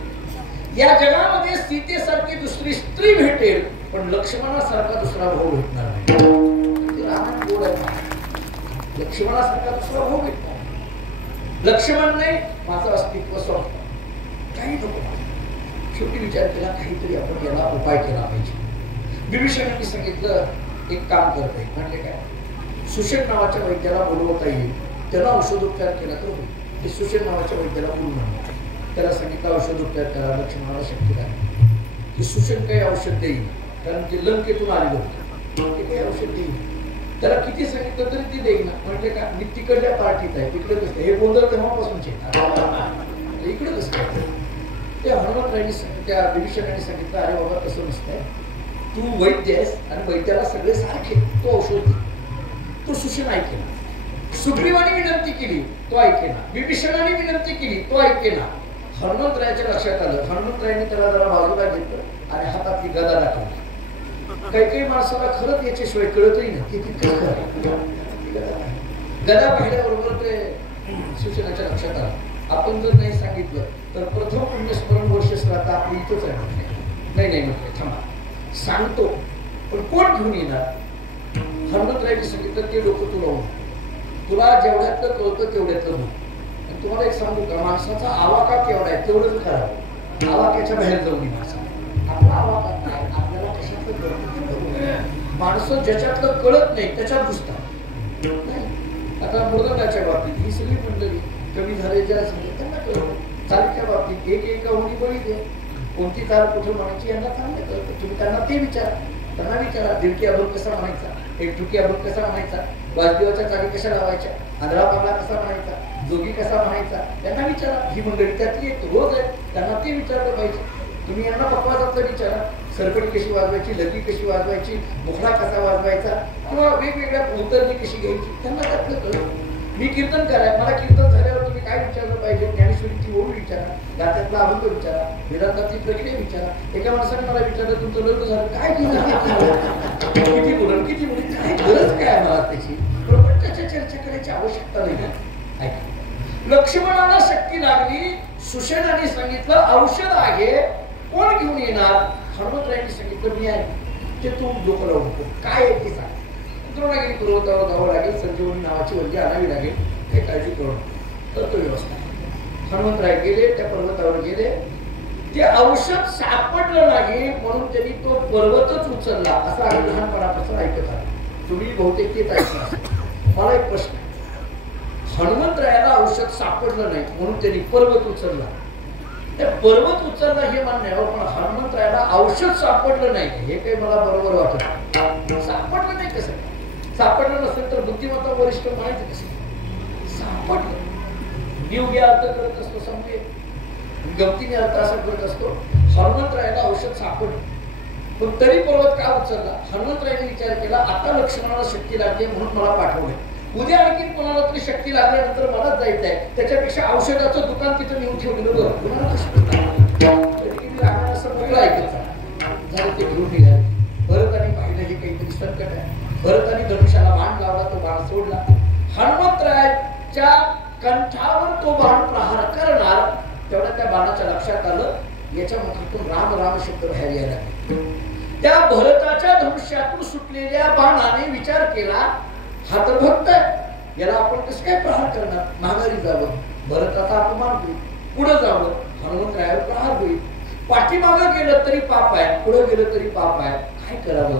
या जगामध्ये सीतेसारखी दुसरी स्त्री भेटेल पण लक्ष्मणासारखा दुसरा भाऊ भेटणार नाही रामायण गोड आहे लक्ष्मणासारखा दुसरा भाऊ भेटणार लक्ष्मण नाही माझं अस्तित्व सोडतं काही नको शेवटी विचार केला काहीतरी आपण याला उपाय केला पाहिजे विभीषणाने सांगितलं एक काम करते म्हणजे काय सुषेण नावाच्या वैद्याला बोलवता येईल त्याला औषधोपचार केला तर होईल ते सुषेण नावाच्या वैद्याला बोलून आणलं त्याला सांगितलं औषधोपचार करा लक्ष्मणाला शक्ती काय की सुषेण काही औषध देईल कारण ते लंकेतून आलेलं होतं ते काही औषध देईल त्याला किती सांगितलं तरी ती देईल ना म्हणजे काय मी तिकडल्या पार्टीत आहे तिकडे कसं हे गोंधळ तेव्हापासूनचे इकडे कसं काय त्या हनुमंतरायांनी त्या विभीषणाने सांगितलं, अरे बाबा तसं नसतंय, तू वैद्य आहेस आणि वैद्याला सगळे सारखे, तो औषध दे. तो सुषेण ऐकेना. सुग्रीवाने विनंती केली, तो ऐकेना. विभीषणाने विनंती केली, तो ऐकेना. हनुमंतरायाच्या लक्षात आलं. हनुमंतरायांनी त्याला जरा बाजूला घेतलं आणि हातातली गदा दाखवली. काही काही माणसाला खरंच याच्याशिवाय कळतही नाही की ती गदा पाहिल्याबरोबर ते सुषेणाच्या लक्षात आलं. आपण जर नाही सांगितलं तर प्रथम पुण्यस्मरण वर्ष श्राद्ध आपली इथंच आहे. नाही म्हटलं, थांबा सांगतो, पण कोण घेऊन येणार? हनुमंतरायांनी सांगितलं, ते लोक तुला तुला जेवढ्यातलं कळतं तेवढ्यातलं बोल. आणि तुम्हाला एक सांगू का, माणसाचा आवाका केवढा आहे तेवढंच करावं. आवाक्याच्या बाहेर जाऊ नये माणसाला. आपला आवाका काय, आपल्याला कशातलं कळत, माणसं ज्याच्यातलं कळत नाही त्याच्यात घुसतात. आता मृदंगाच्या बाबतीत ही सगळी मंडळी कमी झाले ज्याला सांगितलं त्यांना कळतं. चालीच्या बाबतीत एक एका होणी बळी दे, कोणती तार कुठे म्हणायची यांना चांगलं कळतं. तुम्ही त्यांना ते विचारा, त्यांना विचारा दिलकी अभंग कसा म्हणायचा, एक ठुकी अभंग कसा म्हणायचा, वासदेवाच्या चाली कशा लावायच्या, आंधळा पागला कसा म्हणायचा, जोगी कसा म्हणायचा, त्यांना विचारा. ही मंडळी त्यातली एक रोज आहे, त्यांना ते विचारलं पाहिजे. तुम्ही यांना पकवाजातलं विचारा, सरपटी कशी वाजवायची, लगी कशी वाजवायची, मुखडा कसा वाजवायचा, किंवा वेगवेगळ्या उतरणी कशी घ्यायची, त्यांना त्यातलं कळलं. मी कीर्तन कराय, मला कीर्तन झाल्यावर तुम्ही काय विचारलं पाहिजे? ज्ञानेश्वरीची ओळ विचारा, गात्यातला अभंग विचारा, वेदांताची प्रक्रिया विचारा. एका माणसाने मला विचारलं, तुमचं लग्न झालं काय, किती मुलं किती मुली, काय गरज काय मला त्याची? बरोबर, त्याच्या चर्चा करायची आवश्यकता नाही. ऐका, लक्ष्मणाला शक्ती लागली, सुषेणाने सांगितलं औषध आहे, कोण घेऊन येणार? हनुमंतरायांनी सांगितलं, मी आहे. ते तू डोकं लावू नको, काय आहे ते सांग. द्रोणागिरी पर्वतावर जावं लागेल, संजीवनी नावाची वल्ली आणावी लागेल, काही काळजी करू तर तो व्यवस्था. हनुमंतराय गेले, त्या पर्वतावर गेले. ते औषध सापडलं नाही म्हणून त्यांनी तो पर्वतच उचलला. असं आम्ही लहानपणापासून ऐकत आहोत. तुम्ही बहुतेक तेच ऐकलं असेल. मला एक प्रश्न, हनुमंतरायाला औषध सापडलं नाही म्हणून त्यांनी पर्वत उचलला. पर्वत उचलला हे मान्य आहे, पण हनुमंतरायाला औषध सापडलं नाही हे काही मला बरोबर वाटत. सापडलं नाही कसं? सापडलं नसेल तर बुद्धिमत्ता वरिष्ठ म्हणायचं कसं? सापडलं. नियोगी अर्थ करत असतो, समजे गमतीने अर्थ असा करत असतो. हनुमंतरायाला औषध सापडलं, पण तरी पर्वत का उचलला? हनुमंतरायाने विचार केला, आता लक्ष्मणाला शक्ती लागली म्हणून मला पाठवलंय. उद्या आणखी कोणाला तरी शक्ती लागल्यानंतर मलाच जायचं आहे, त्याच्यापेक्षा औषधाचं दुकान तिथं नेऊन ठेवलेलं बरं. कुणाला असं मोकळं ऐकायचं झालं. ते घेऊन निघाले. भरताने पाहिलं हे काहीतरी संकट आहे. भरताने धनुष्याला बाण लावला, तो बाण सोडला. हनुमंतरायाच्या कंठावर तो बाण प्रहार करणार, तेवढ्या त्या बाणाच्या लक्षात आलं, याच्या मुखातून राम राम शब्द बाहेर यायला लागले. त्या भरताच्या धनुष्यातून सुटलेल्या बाणाने विचार केला, हा तर भक्त आहे, याला आपण कसं काय प्रहार करणार? माघारी जावं, भरताचा अपमान होईल, पुढे जावं, हनुमंतरायावर प्रहार होईल. पाठीमागं गेलं तरी पाप आहे, पुढे गेलं तरी पाप आहे, काय करावं?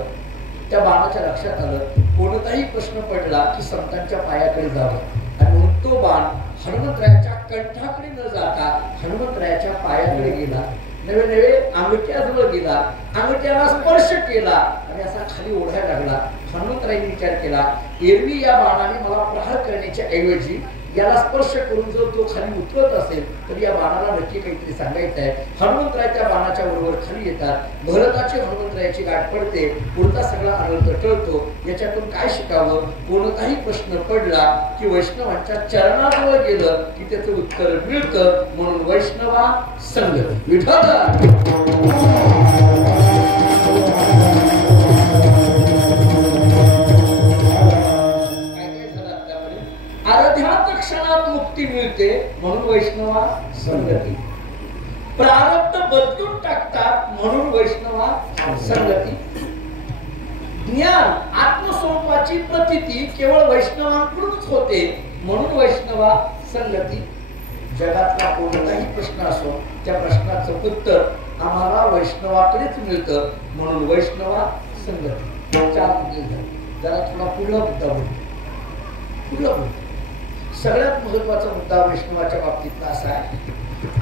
त्या बाणाच्या लक्षात आलं, कोणताही प्रश्न पडला की संतांच्या पायाकडे जावं. आणि म्हणून तो बाण हनुमंतरायाच्या कंठाकडे न जाता हनुमंतरायाच्या पायाकडे गेला. नवे नवे अंगठ्याजवळ गेला, अंगठ्याला स्पर्श केला आणि असा खाली ओढायला लागला. हनुमंतरायांनी विचार केला, एरवी या बाणाने मला प्रहार करण्याच्या ऐवजी याला स्पर्श करून जर तो खाली उतरत असेल तर या बाणाला नक्की काहीतरी सांगायचं आहे. हनुमंतराय त्या बाणाच्या बरोबर खाली येतात. भरताची हनुमंतरायाची गाठ पडते, पुढचा सगळा अनर्थ टळतो. याच्यातून काय शिकावं? कोणताही प्रश्न पडला की वैष्णवांच्या चरणाजवळ गेलं की त्याचं उत्तर मिळतं. म्हणून वैष्णवा संग विठ्ठल. क्षणात मुक्ती मिळते म्हणून वैष्णवा संगती. प्रारब्ध बदलून टाकतात म्हणून वैष्णवा संगती. ज्ञान आत्मस्वरूपाची प्रतीती केवळ वैष्णवांकडूनच होते म्हणून वैष्णवा संगती. जगातला कोणताही प्रश्न असो त्या प्रश्नाचं उत्तर आम्हाला वैष्णवाकडेच मिळतं म्हणून वैष्णवा संगती. जरा थोडा पुढला मुद्दा बोलतो. सगळ्यात महत्वाचा मुद्दा वैष्णवाच्या बाबतीतला असा आहे,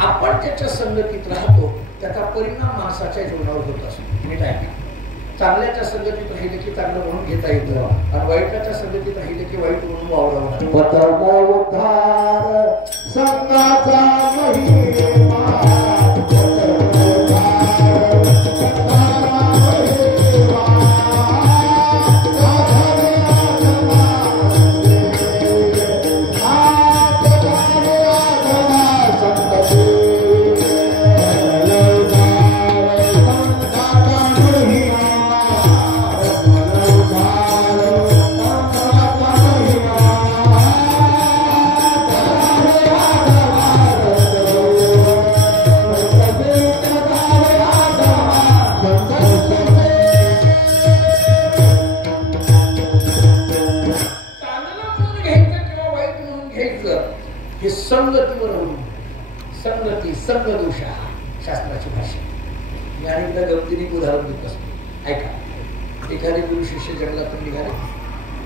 आपण ज्याच्या संगतीत राहतो त्याचा परिणाम माणसाच्या जीवनावर होत असतो. नीट ऐका, चांगल्याच्या संगतीत राहिले की चांगलं म्हणून घेता येतं आणि वाईटाच्या संगतीत राहिले की वाईट म्हणून वावरावं लागतं. संगदोष हा शास्त्राची भाषा. मी अनेकदा गमतीने उदाहरण देत असतो. ऐका, एखादे गुरु शिष्य जंगलातून निघाले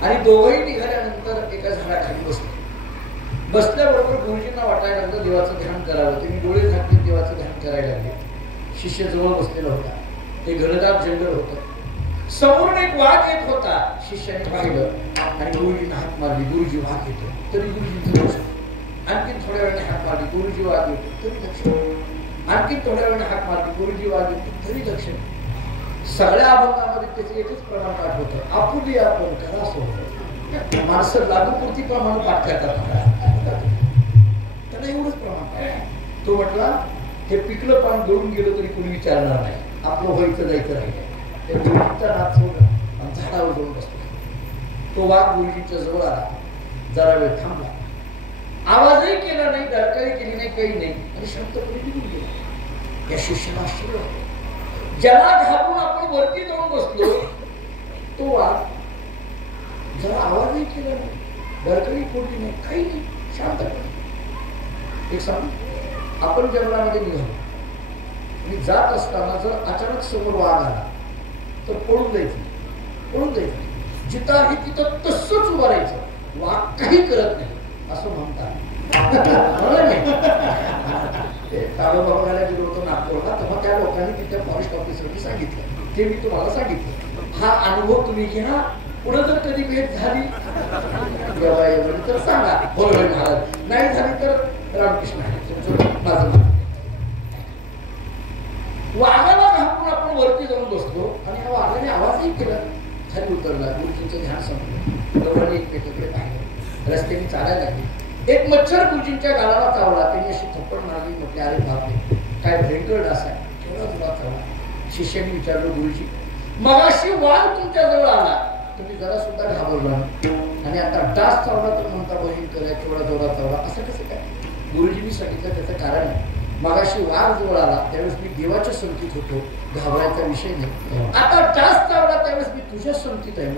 आणि दोघंही निघाल्यानंतर एका झाडाखाली बसले. बसल्याबरोबर गुरुजींना वाटायला लागलं देवाचं ध्यान करावं. त्यांनी डोळे झाकले, देवाचं ध्यान करायला लागले. शिष्य जवळ बसलेला होता. ते घनदाट जंगल होतं. समोरून एक वाघ येत होता. शिष्याने पाहिलं आणि गुरुजींना हाक मारली. गुरुजी वाघ येतो. तरी गुरुजी लक्ष. आणखी थोड्या वेळाने हाक मारली. गुरुजी वाघ येतो. तरी लक्ष. आणखी थोड्या वेळाने हाक मारली. गुरुजी वाघ येतो. तरी लक्ष. सगळ्या अभंगामध्ये त्याचं एकच प्रमाण पाठ होतं. आपुली आपण करा सोबत. माणसं लागूपुरती प्रमाण पाठ करतात. त्याला एवढंच प्रमाण पाठ. तो म्हटला हे पिकलं पान गळून गेलं तरी कोणी विचारणार नाही. आपलं व्हायचं जायचं राहिलं. त्या गुरुजींचा नाच सोडला आणि झाडावर जाऊन बसला. तो वाघ गुरुजींच्या जवळ आला. जरा वेळ थांबला. आवाजही केला नाही, डरकाळी केली नाही, काही नाही आणि शांतपणे निघून गेला. या शिष्याला आश्चर्य वाटलं. ज्याला घाबरून आपण वरती जाऊन बसलो तो वाघ जरा आवाजही केला नाही, डरकाळी फोडली नाही, काही नाही, शांतपणे. एक सांग, आपण जंगलामध्ये निघालो आणि जात असताना जर अचानक समोर वाघ आला तर पळून जायचं. जिथं आहे तिथं तसंच उभं राहायचं. वाघ काही करत नाही असं म्हणतात. ताडोबाला गेलो होतो नागपूरला, तेव्हा त्या लोकांनी तिथल्या फॉरेस्ट ऑफिसरनी सांगितलं. ते मी तुम्हाला सांगितलं. हा अनुभव तुम्ही घ्या. पुढे जर कधी भेट झाली तर सांगा. होय महाराज. नाही झाली तर रामकृष्ण माझं. वाघाला घापून आपण वरती जाऊन बसलो आणि ह्या वाघाने आवाजही केला. खाली उतरला. गुरुजींचं ध्यान संपलं. दोघांनी एकमेकांकडे पाहिलं. रस्त्याने चालायला लागले. एक मच्छर गुरुजींच्या गालाला चावला. त्यांनी अशी थप्पड मारली. म्हटले अरे बापरे काय भयंकर डास आहे. केवढा तुला चावला. शिष्याने विचारलं गुरुजी मगाशी वाघ तुमच्या जवळ आला, तुम्ही जरा सुद्धा घाबरला आणि आता डास चावला तर म्हणता भयंकर आहे, केवढा जोरात चावला. असं कसं काय? गुरुजींनी सांगितलं त्याचं कारण आहे. मगाशी वाघ जवळ आला त्यावेळेस मी देवाच्या संगतीत होतो, घाबरायचा विषय नाही. आता डास चावला त्यावेळेस मी तुझ्या संगतीत आहे.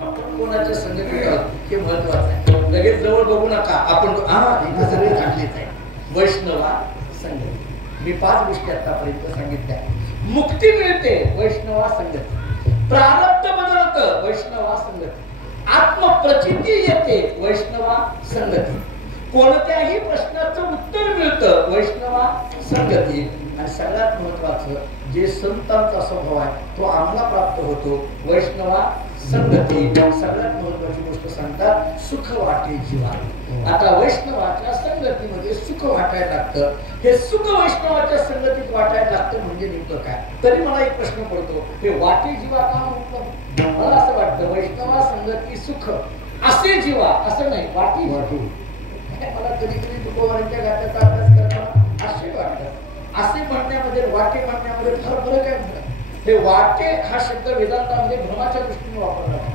आपण कोणाच्या संगतीत आहोत हे महत्वाचं आहे. लगेच जवळ बघू नका. आपण इथे सगळे चांगलेच आहे. वैष्णवा संगती. मी 5 गोष्टी आतापर्यंत सांगितल्या. मुक्ती मिळते वैष्णवा संगती. प्रारब्ध बदलतं वैष्णवा संगती. आत्मप्रचिती येते वैष्णवा संगती. कोणत्याही प्रश्नाचं उत्तर मिळतं वैष्णवा संगती. आणि सगळ्यात महत्वाचं जे संतांचा स्वभाव आहे तो आम्हाला प्राप्त होतो वैष्णवा संगती. सगळ्यात महत्वाची गोष्ट सांगतात सुख वाटे जीवा. आता वैष्णवाच्या संगतीमध्ये सुख वाटायला लागतं. हे सुख वैष्णवाच्या संगतीत वाटायला लागतं म्हणजे नेमकं काय? तरी मला एक प्रश्न पडतो, हे वाटे जीवा का म्हणतो? मला असं वाटतं वैष्णवा संगती सुख असे जीवा, असं नाही वाटी वाटू. मला कधी कधी तुकोबारांच्या गात्याचा अभ्यास करताना आश्चर्य वाटतं. असे म्हणण्यामध्ये वाटे म्हणण्यामध्ये फार फरक आहे. हे वाटे हा शब्द वेदांतामध्ये भ्रमाच्या दृष्टीने वापरला आहे.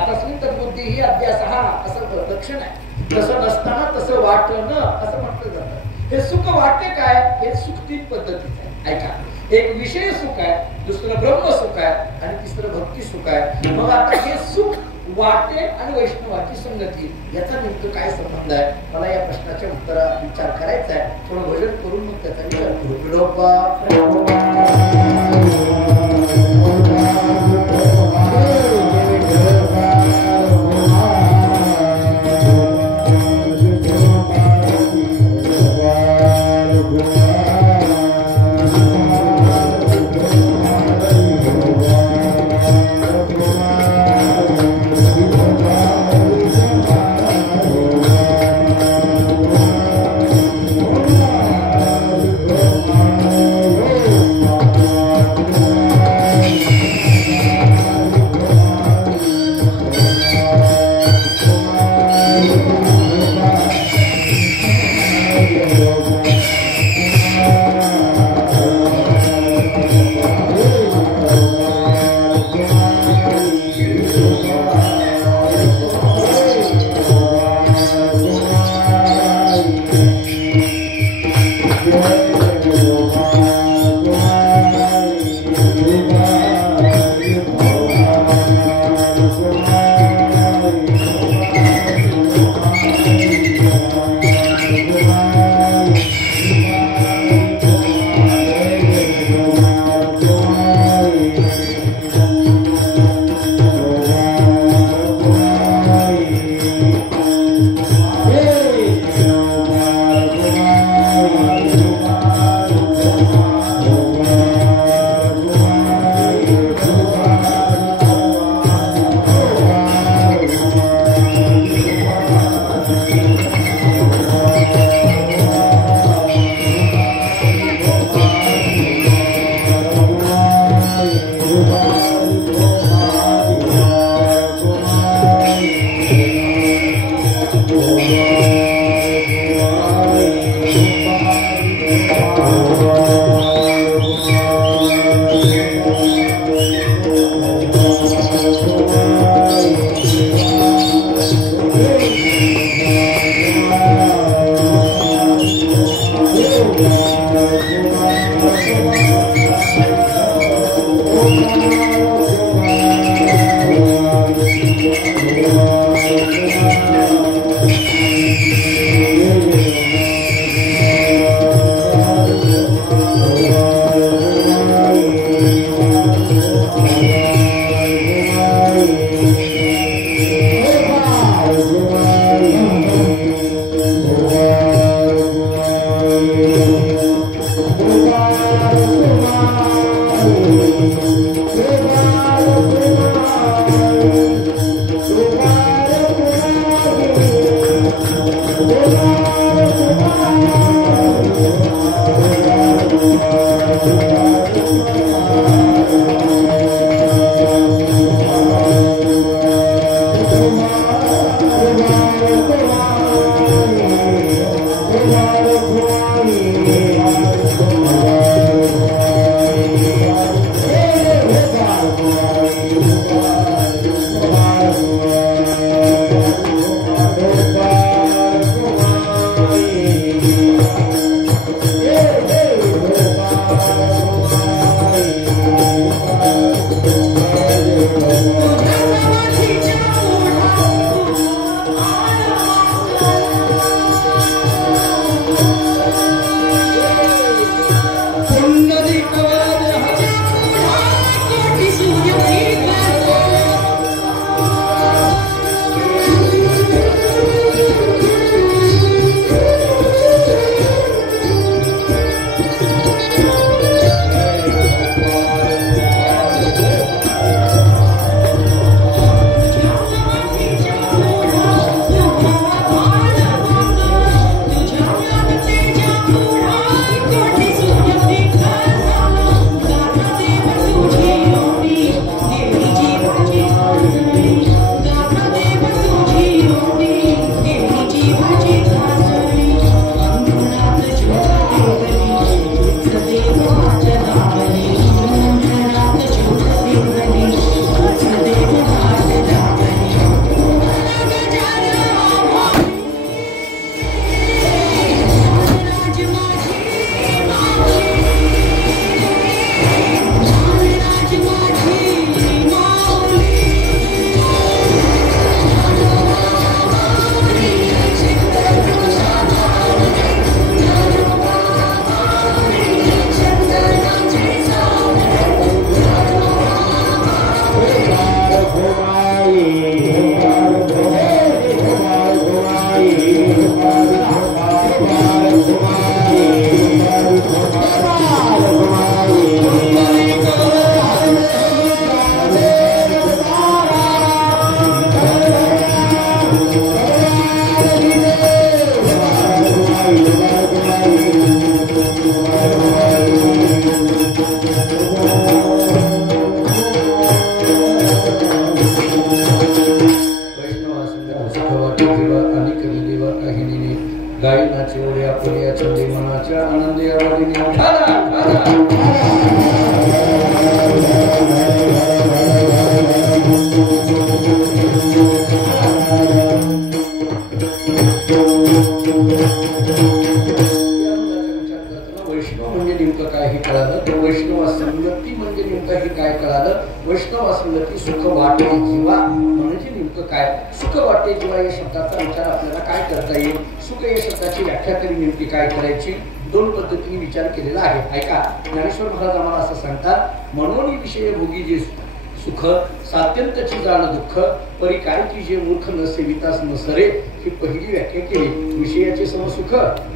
आता स्मित बुद्धी ही अध्यास हा असं लक्षण आहे. तसं नसताना तसं वाटणं असं म्हटलं जातं. हे सुख वाटे काय? हे सुख 3 पद्धतीचं आहे. ऐका, एक विषय सुख आहे, दुसरं ब्रह्म सुख आहे आणि तिसरं भक्ती सुख आहे. मग आता हे सुख वाटे आणि वैष्णवाची संगती याचा नेमकं काय संबंध आहे? मला या प्रश्नाच्या उत्तरात विचार करायचा आहे. थोडं भजन करून मग त्याचा विचार करू.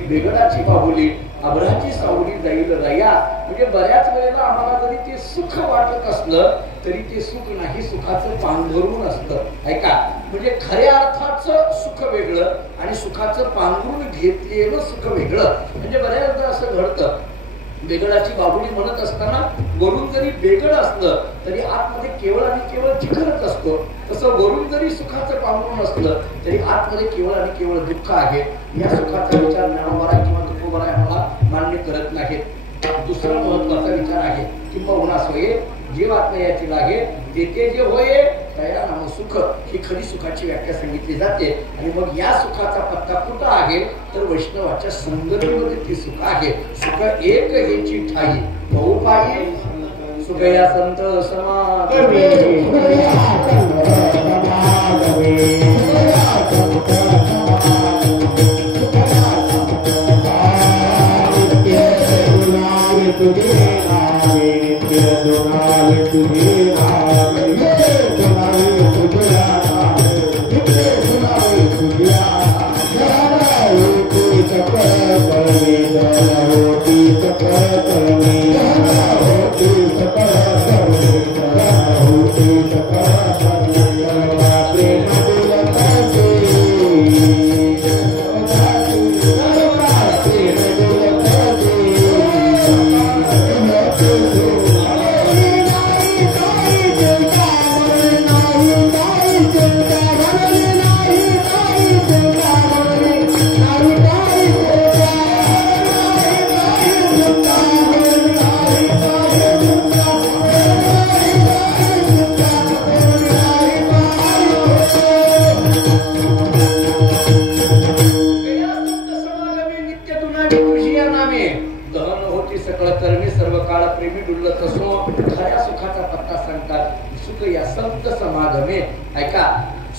बेगडाची बाहुली अभराची सावली जाईल रया. म्हणजे बऱ्याच वेळेला आम्हाला जरी ते सुख वाटत असलं तरी ते सुख नाही, सुखाचं पांघरून असतं. ऐका, म्हणजे खऱ्या अर्थाचं सुख वेगळं आणि सुखाचं पांघरून घेतलेलं सुख वेगळं. म्हणजे बऱ्याचदा असं घडतं, बेगडाची बाहुली म्हणत असताना वरून जरी बेगड असलं तरी आतमध्ये केवळ आणि केवळ जिखरच असतो. तसं वरून जरी सुखाचं पांघरून असलं तरी आतमध्ये केवळ आणि केवळ दुःख आहे. या सुखाचा विचार ज्ञानोबा किंवा तुकोबा आम्हाला मान्य करत नाहीत. दुसरा महत्वाचा विचार आहे किंबहुना सोये जीवात्मा याची लागे तेथे जे होये तया नाम सुख ही खरी सुखाची व्याख्या सांगितली जाते. आणि मग या सुखाचा पत्ता कुठं आहे तर वैष्णवाच्या संगतीमध्ये ती सुख आहे. सुख एक हेची ठाई बहुपायी सुख या संत समागमे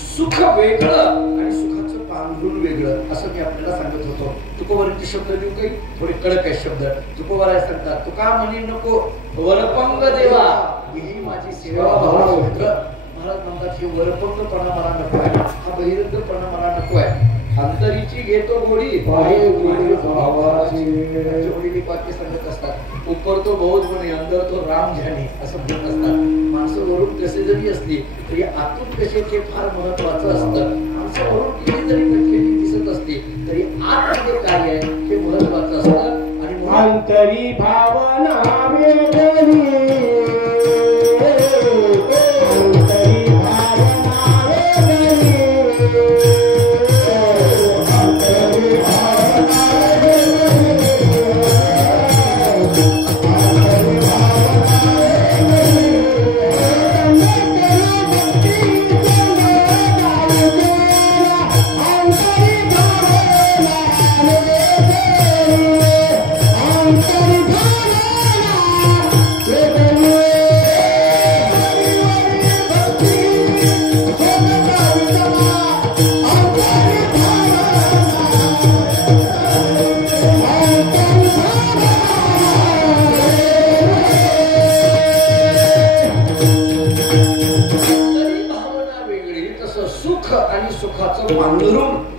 सुख वेगळं आणि सुखाचं पांघरून वेगळं असं मी आपल्याला सांगत होतो. तुकोबरांचे शब्द देऊ काही थोडे कडक आहे शब्द. तुकोबराय सांगतात तुका म्हणी नको वरपंग देवा ही माझी सेवा भावना महाराज म्हणतात हे वरपंगपणा मला नको आहे, हा बहिरंगपणा मला नको आहे. अंतरीची घेतो गोडी जोडीली वाक्य सांगत असतात. ऊपर तो बहुत म्हणे अंदर तो राम झाली असं म्हणत असतात. माणसं वरून कसे जरी असली तरी आतून कसे ते फार महत्वाचं असतं. माणसं वरून किती जरी कठीण दिसत असली तरी आतमध्ये काय आहे हे महत्वाचं असतं. आणि अंतरी भावना वेगळी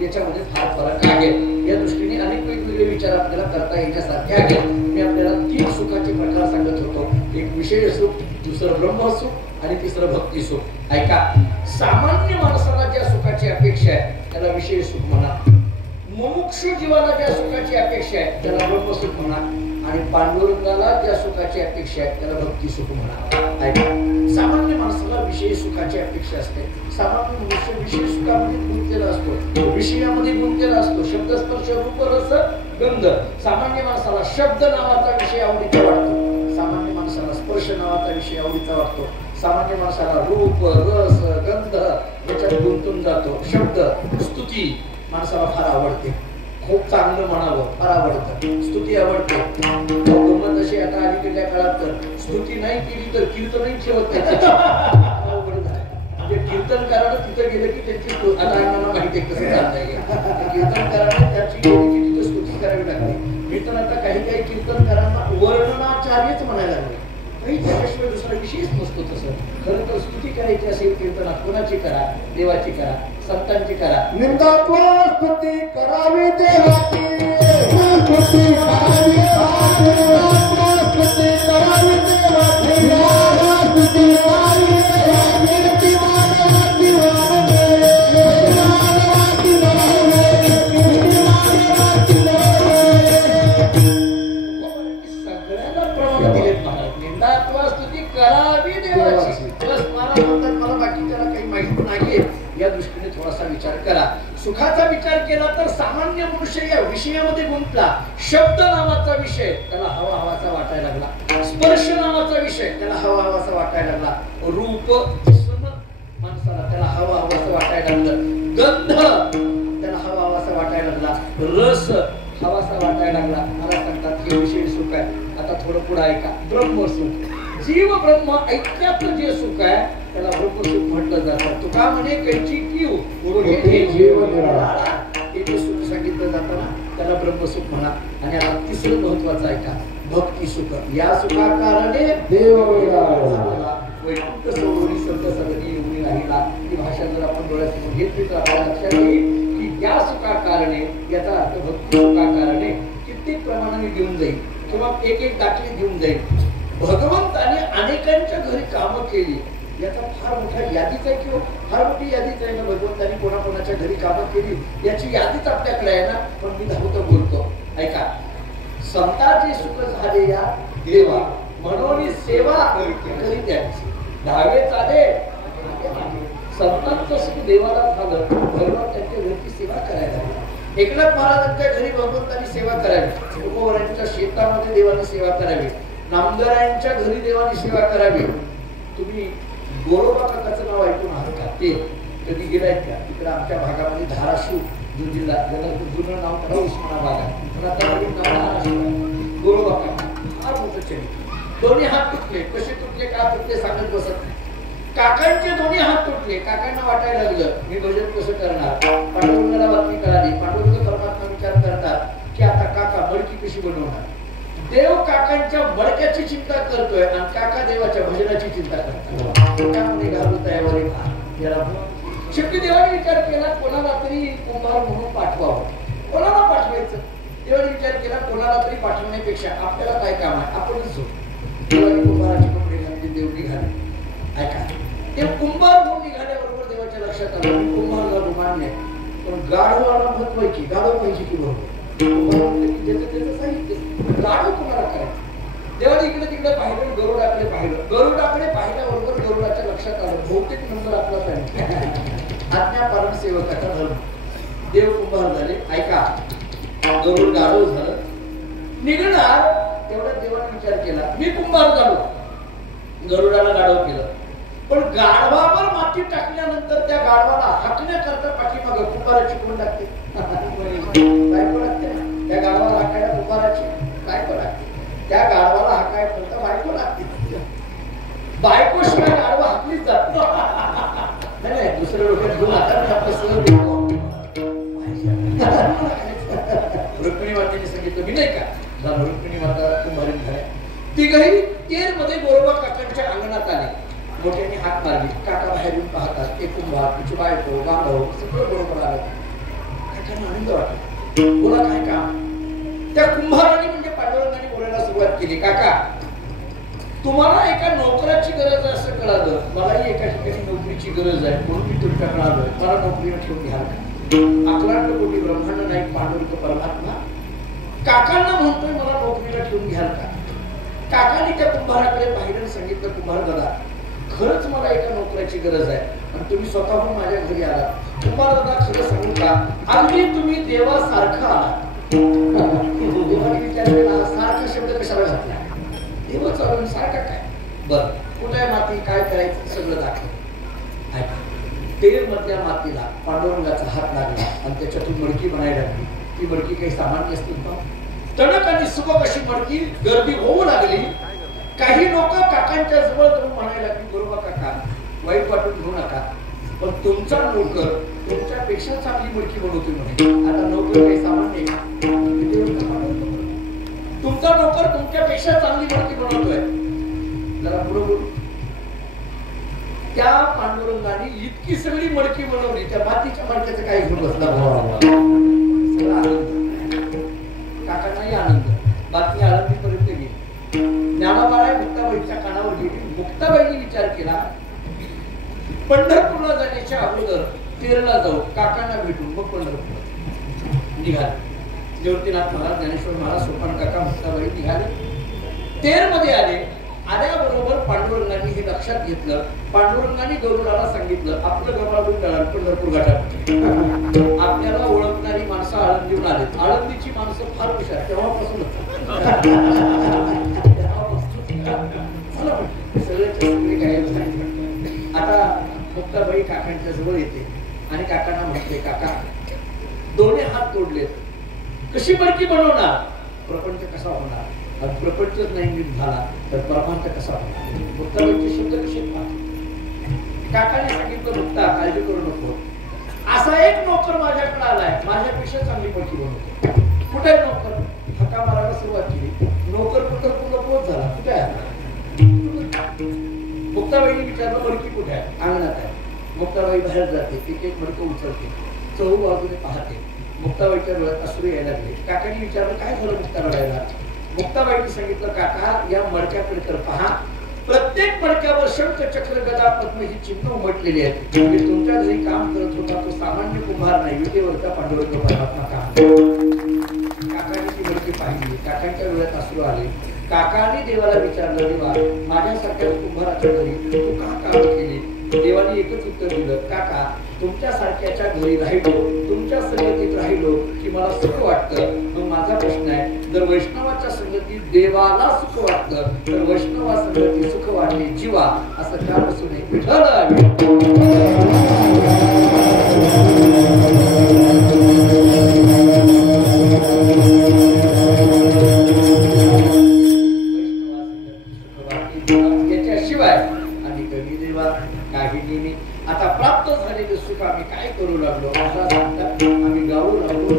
याच्यामध्ये फार फरक आहे. या दृष्टीने अनेक वेगवेगळे विचार आपल्याला करता येण्यासारखे आहेत. मी आपल्याला 3 सुखाचे प्रकार सांगत होतो. एक विषय सुख, दुसरं ब्रह्मसुख आणि तिसरं भक्ती सुख. ऐका, सामान्य माणसाला ज्या सुखाची अपेक्षा आहे त्याला विषय सुख म्हणा. मुमुक्षु जीवाला ज्या सुखाची अपेक्षा आहे त्याला ब्रह्मसुख म्हणा. आणि पांडुरंगाला ज्या सुखाची अपेक्षा आहे त्याला भक्ती सुख म्हणा. ऐका, सामान्य माणसाला विषय सुखाची अपेक्षा असते. सामान्य मनुष्य विषय सुखामध्ये गुंतलेला असतो, विषयामध्ये गुंतलेला असतो. शब्द स्पर्श रूप रस गंध. सामान्य माणसाला शब्द नावाचा विषय आवडीचा वाटतो. सामान्य माणसाला स्पर्श नावाचा विषय आवडीचा वाटतो. सामान्य माणसाला रूप रस गंध याच्यात गुंतून जातो. शब्द स्तुती माणसाला फार आवडते. खूप चांगलं म्हणावं फार आवडतं. स्तुती आवडते. गंमत अशी आता अलीकडल्या काळात तर स्तुती नाही केली तर कीर्तनही ठेवत नाही. म्हणजे कीर्तनकारानं तिथं गेलं की त्यांची आता आम्हाला माहिती आहे कसं चाललंय. कीर्तनकारानं त्याची तिथं स्तुती करावी लागते. मी तर आता काही काही कीर्तनकारांना वर्णनाचार्यच म्हणायला लागले. काही त्याच्याशिवाय दुसरा विषयच नसतो. तसं खरं तर स्तुती करायची असेल कीर्तनात कोणाची करा, देवाची करा, संतांची करा. निंदात्व स्तुती करावी देवाची, स्तुती करावी देवाची, स्तुती करावी देवाची, स्तुती करावी देवाची, मानवाची वाणे, मानवाची वाणे, सगळ्यांना प्रमाण दिलेत महाराज. निंदात्व स्तुती करावी देवाची. बस महाराज म्हणतात मला बाकी त्याला काही माहिती नाहीये. या दृष्टीने थोडासा विचार करा. सुखाचा विचार केला तर सामान्य मनुष्य या विषयामध्ये गुंतला. शब्द नावाचा विषय त्याला हवा हवाचा वाटायला लागला. स्पर्श नावाचा विषय त्याला हवा हवाचा वाटायला लागला. रूप माणसाला त्याला हवा हवाचा वाटायला लागलं. गंध त्याला हवा हवाचा वाटायला लागला. रस हवासा वाटायला लागला. मला सांगतात हे विषय सुख आहे. आता थोडं पुढे ऐका. ब्रह्मसुख, जीव ब्रह्म ऐक्यातलं जे सुख आहे त्याला ब्रह्मसुख म्हटलं जातं. तुका म्हणे कैची कीव हे जीव निराळा, हे जे सुख सांगितलं जातं ना त्याला ब्रह्मसुख म्हणा. आणि आता तिसरं महत्वाचं ऐका, भक्ती सुख. या सुखाकारणे देव वेळा वैकुंठ सोडून संत सगळी येऊन राहिला. ही भाषा जर आपण डोळ्यासमोर घेतली तर आपल्याला लक्षात येईल की या सुखाकारणे याचा अर्थ भक्ती सुखाकारणे कित्येक प्रमाणाने घेऊन जाईल किंवा एक एक दाखले घेऊन जाईल. भगवंताने अनेकांच्या घरी कामं केली याचा फार मोठा यादीच आहे किंवा फार मोठी यादीच आहे ना. भगवंतानी कोणाकोणाच्या घरी कामं केली याची यादीच आपल्याकडे आहे ना. पण मी धावतो बोलतो ऐका. संतांचे सुख झाले या देवा म्हणून सेवा करी द्यायची. धावे चाले संतांचं सुख देवाला झालं भगवान त्यांच्या घरची सेवा करायला. एकनाथ महाराजांच्या घरी भगवंतांनी सेवा करावी. तुकोबरांच्या शेतामध्ये देवाने सेवा करावी. नामदारांच्या घरी देवाने सेवा करावी. तुम्ही गोरोबा काकाचं नाव ऐकून आहात का? ते कधी गेलायत का? तिकडे आमच्या भागामध्ये धाराशिव जो जिल्हा ज्याला जुनं नाव त्याला उस्मानाबाद आहे पण आता नवीन नाव धाराशिव आहे. गोरोबा काका फार मोठं चरित्र. दोन्ही हात तुटले. कसे तुटले का तुटले सांगत बसत नाही. काकांचे दोन्ही हात तुटले. काकांना वाटायला लागलं मी भजन कसं करणार. पांडुरंगाला बातमी कळाली. पांडुरंग परमात्मा विचार करतात की आता काका मडकी कशी बनवणार. देव काकांच्या मडक्याची चिंता करतोय आणि काका देवाच्या भजनाची चिंता करतात. शेवटी देवाने विचार केला कोणाला तरी कुंभार म्हणून पाठवावं. कोणाला पाठवायचं. देवाने विचार केला कोणाला तरी पाठवण्यापेक्षा आपल्याला काय काम आहे आपणच झोप. देवाने कुंभाराचे कपडे घातले. देव निघाले. ऐका ते कुंभार म्हणून निघाल्याबरोबर देवाच्या लक्षात आलं कुंभार झालो मान्य पण गाढवाला महत्व आहे की गाढव पाहिजे की बरोबर. गाढव कुणाला करायचं. देवाने इकडे तिकडे पाहिलं. गरुडाकडे पाहिलं. गरुडाकडे पाहिल्याबरोबर गरुडाच्या लक्षात आलं बहुतेक नंबर आपलाच आहे. आज्ञापालन सेवकाचा धर्म. देव कुंभार झाले. ऐका गरुड गाढव झालं निघणार. तेवढ्या देवाने विचार केला मी कुंभार झालो. गरुडाला गाढव केलं पण गाढवावर माती टाकल्यानंतर त्या गाढवाला हाकण्याकरता पाठीमागे कुंभाराची कोण लागते. बायको लागते. त्या गाढवाला हाकायला कुंभाराची बायको लागते. त्या गाढवाला हाकायला बायको लागते. बायको शिवाय गाढवा हाकलीच जात नाही. दुसऱ्या डोक्यात घेऊन आपलं सहज रुक्मिणी मातेने सांगितलं मी नाही का रुक्मिणी माता कुंभारी झाल्या. तिघही तेर मध्ये गोरोबा काकांच्या अंगणात आले. मोठ्याने हात मारली. काका बाहेर येऊन पाहतात एक कुंभार तुझी बायको गांधव सगळं बरोबर आलं. काकांना आनंद वाटला. बोला काय काम. त्या कुंभाराने म्हणजे पांडुरंगाने बोलायला सुरुवात केली. काका तुम्हाला एका नोकराची गरज आहे असं कळालं. मलाही एका ठिकाणी नोकरीची गरज आहे म्हणून मी तुमच्याकडे आलोय. मला नोकरीवर ठेवून घ्याल का. अखंड कोटी ब्रह्मांड नाईक पांडुरंग परमात्मा काकांना म्हणतोय मला नोकरीला ठेवून घ्याल का. काकांनी त्या कुंभाराकडे पाहिलं सांगितलं कुंभार दादा खरंच मला एका नोकराची गरज आहे आणि तुम्ही स्वतःहून माझ्या घरी आला. कुंभार दादा खरं सांगू का अगदी तुम्ही देवासारखा आला. देवाने विचार केला सारखा शब्द कशाला घातला. देव चालून सारखा काय बर कुठे माती काय करायचं सगळं दाखव. तेर मधल्या मातीला पांडुरंगाचा हात लागला आणि त्याच्यातून मडकी बनायला लागली. ती मडकी काही सामान्य असतील का. तडक आणि सुबक अशी मडकी गर्दी होऊ लागली. काही लोक काकांच्या जवळ जाऊन म्हणायला लागली गोरोबा काका वाईट वाटून घेऊ नका पण तुमचा नोकर तुमच्यापेक्षा चांगली मडकी बनवतोय म्हणे. आता नोकर काही सामान्य तुमचा नोकर तुमच्यापेक्षा चांगली मडकी बनवतोय. जरा बरोबर त्या पांडुरंगाने इतकी सगळी मडकी बनवली त्या मातीच्या मडक्याचं काही घेऊन बसला. सगळा आनंद. काकांनाही आनंद. बातमी आळंदीपर्यंत गेली. ज्ञानाबाई मुक्ताबाईच्या कानावर गेली. मुक्ताबाईंनी विचार केला पंढरपूरला जाण्याच्या अगोदर तेरला जाऊ काकांना भेटून मग पंढरपूर निघाले. निवृत्तीनाथ महाराज ज्ञानेश्वर महाराज सोपान काका मुक्ताबाई निघाले. तेर मध्ये आले. आल्याबरोबर बरोबर पांडुरंगाने हे लक्षात घेतलं. पांडुरंगाने गरुडाला सांगितलं आपलं गबाळून जाणार पंढरपूर घाटात आपल्याला ओळखणारी माणसं आळंदीहून आलेत. आळंदीची माणसं फार हुशार तेव्हापासून आता मुक्ताबाई काकांच्या जवळ येते आणि काकांना म्हणते काका दोन्ही हात तोडलेत कशी मडकी बनवणार प्रपंच कसा होणार आणि प्रपंचच नाही नीट झाला तर परमार्थ कसा होणार. मुक्ताबाईचे शब्द कसे काकाने सांगितलं मुक्ता काळजी करू नको असा एक नोकर माझ्याकडे आलाय माझ्यापेक्षा चांगली मडकी बनवतो. कुठे नोकर हका मारायला सुरुवात केली. नोकर कुठं पूर्ण पोच झाला कुठे आहे. मुक्ताबाईने विचारलं मडकी कुठे आहे अंगणात आहे. मुक्ताबाई बाहेर जाते एक एक मडकं उचलते चहू बाजूने पाहते. मुक्ताबाईच्या डोळ्यात अश्रू यायला लागले. काकांनी विचारलं काय झालं मुक्ताबाईला. मुक्ताबाईने सांगितलं काका या मडक्याकडे तर पहा प्रत्येक मडक्यावर शंख चक्र गदा पद्म ही चिन्ह उमटलेली आहेत. तुमच्या घरी काम करत होता तो सामान्य कुंभार नाही विटेवरचा पांडुरंग परमात्मा काम. काकाने ती मडकी पाहिली. काकांच्या डोळ्यात अश्रू आले. काकाने देवाला विचारलं देवा माझ्यासारख्या कुंभाराच्या घरी तू का काम केली. देवाने एकच उत्तर दिलं काका तुमच्यासारख्याच्या घरी राहिलो तुमच्या संगतीत राहिलो की मला सुख वाटतं. मग माझा प्रश्न आहे जर वैष्णवाच्या संगतीत देवाला सुख वाटतं तर वैष्णवा संगतीत सुख वाटले जीवा असं का बसू नये. त्याच्याशिवाय आणि कवी देवा काही नेहमी आता प्राप्त झालेले सुख आम्ही काय करू लागलो असा सांगतात. आम्ही गाऊ लागलो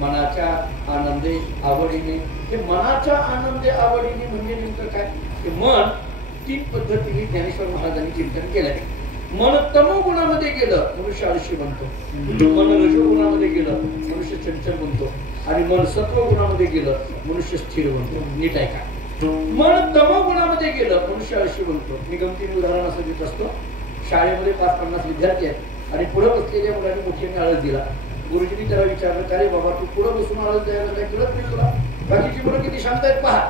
मनाच्या आनंदे आवडीने. हे मनाच्या आनंदे आवडीने म्हणजे नेमकं काय. मन 3 पद्धतीने ज्ञानेश्वर महाराजांनी चिंतन केलंय. मन तमोगुणामध्ये गेलं मनुष्य आळशी बनतो. मन रजोगुणामध्ये गेलं मनुष्य चंचल बनतो आणि मन सत्वगुणामध्ये गेलं मनुष्य स्थिर बनतो. नीट आहे का. मन तमोगुणामध्ये गेलं मनुष्य आळशी बनतो. मी गमतीने उदाहरण असं देत असतो. शाळेमध्ये 5-50 विद्यार्थी आहेत आणि पुढे बसलेल्या मुलांनी मोठ्याने आळस दिला. गुरुजींनी त्याला विचारलं का रे बाबा तू पुढे बसून आळस द्यायला काय कळत नाही तुला. बाकीची मुलं किती शांत आहेत पहा.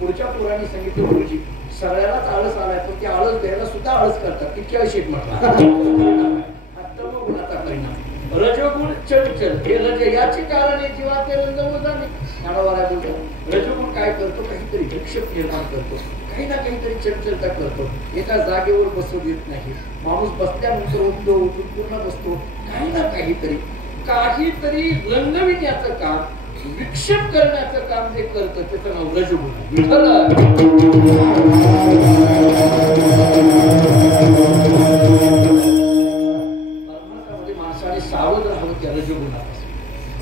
पुढच्या पोरांनी सांगितलं गुरुजी सगळ्यालाच आळस आलाय पण ते आळस द्यायला सुद्धा आळस करतात. इतक्या विषयी म्हटला गुणाचा परिणाम. रजोगुण चंचल हे रज याची कारणे जीवाचे रंजवून जाणे. रजोगुण काय करतो काहीतरी विक्षेप निर्माण करतो काही ना काहीतरी चंचलता करतो, एका जागेवर बसू देत नाही. माणूस बसल्यानंतर उठतो, उठून पूर्ण बसतो, काही ना काहीतरी रंगविण्याचं काम, विक्षेप करण्याचं काम जे करतं त्याचं नाव रजोगुण. परमार्थामध्ये माणसाने सावध राहावं त्या रजोगुणापासून.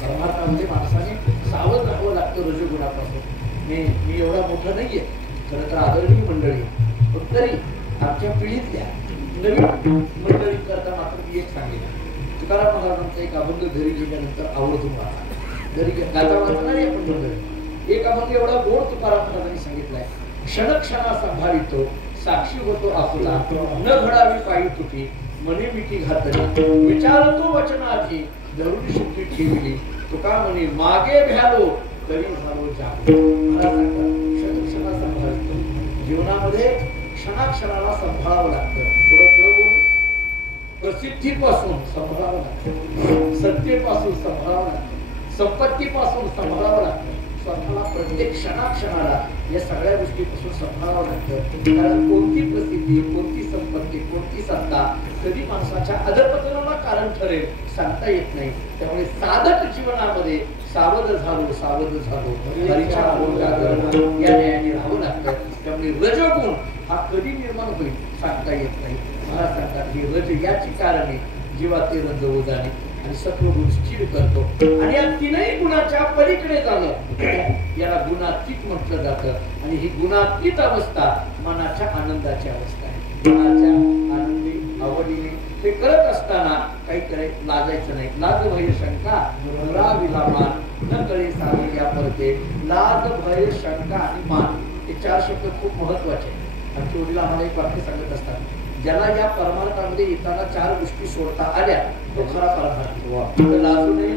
परमार्थामध्ये माणसाने सावध राहावं लागतं रजोगुणापासून. मी एवढा मोठा नाहीये, खरं तर आदरणीय मंडळी, पण तरी आमच्या पिढीतल्या नवीन मंडळी करता मात्र मी एक सांगितलं. तुकाराम महाराजांचा एक अभंग घरी गेल्यानंतर आवडतो मला. घरी गाता वाचणार आहे आपण मंडळी. एक अभंग एवढा गोड तुकाराम महाराजांनी सांगितलाय. क्षणक्षणा संभाळितो, साक्षी होतो आपुला, न घडावी पायी तुटी, मने मिठी घातली, विचारतो वचनाची, धरून शुद्धी ठेवली, तुका म्हणे मागे भ्यालो तरी झालो जागो. मला सांगतात क्षणक्षणा संभाळितो. जीवनामध्ये क्षणाक्षणाला संभाळावं लागतं. प्रसिद्धीपासून संभाळावं लागतं, सत्तेपासून संभाळावं लागतं, संपत्तीपासून संभाळावं लागतं, स्वतःला प्रत्येक क्षणाक्षणाला या सगळ्या गोष्टीपासून संभाळावं लागतं. कारण कोणती प्रसिद्धी, कोणती संपत्ती, कोणती सत्ता कधी माणसाच्या अधपतनाला कारण ठरेल सांगता येत नाही. त्यामुळे साधक जीवनामध्ये सावध झालो हरीच्या बोलण्याकरता या न्यायाने राहावं लागतं. त्यामुळे रजोगुण हा कधी निर्माण होईल सांगता येत नाही. मला सांगतात हे रज याची कारणे जीवाचे रंज उदाने आणि सत्वगुण स्थिर करतो. आणि या तीनही गुणाच्या पलीकडे जाणं याला गुणातीत म्हटलं जातं. आणि ही गुणातीत अवस्था मनाच्या आनंदाची अवस्था आहे. मनाच्या आनंदी आवडीने ते करत असताना काही करायचं लाजायचं नाही. लाज भय शंका दुरावी मान, न कळे सारे या परते. लाज भय शंका आणि मान हे चार शब्द खूप महत्वाचे आहेत. आमचे वडील आम्हाला एक वाक्य सांगत असतात, ज्याला या परमार्थामध्ये येताना चार गोष्टी सोडता आल्या तो खरा परमार्थ. इथं लाजू नये,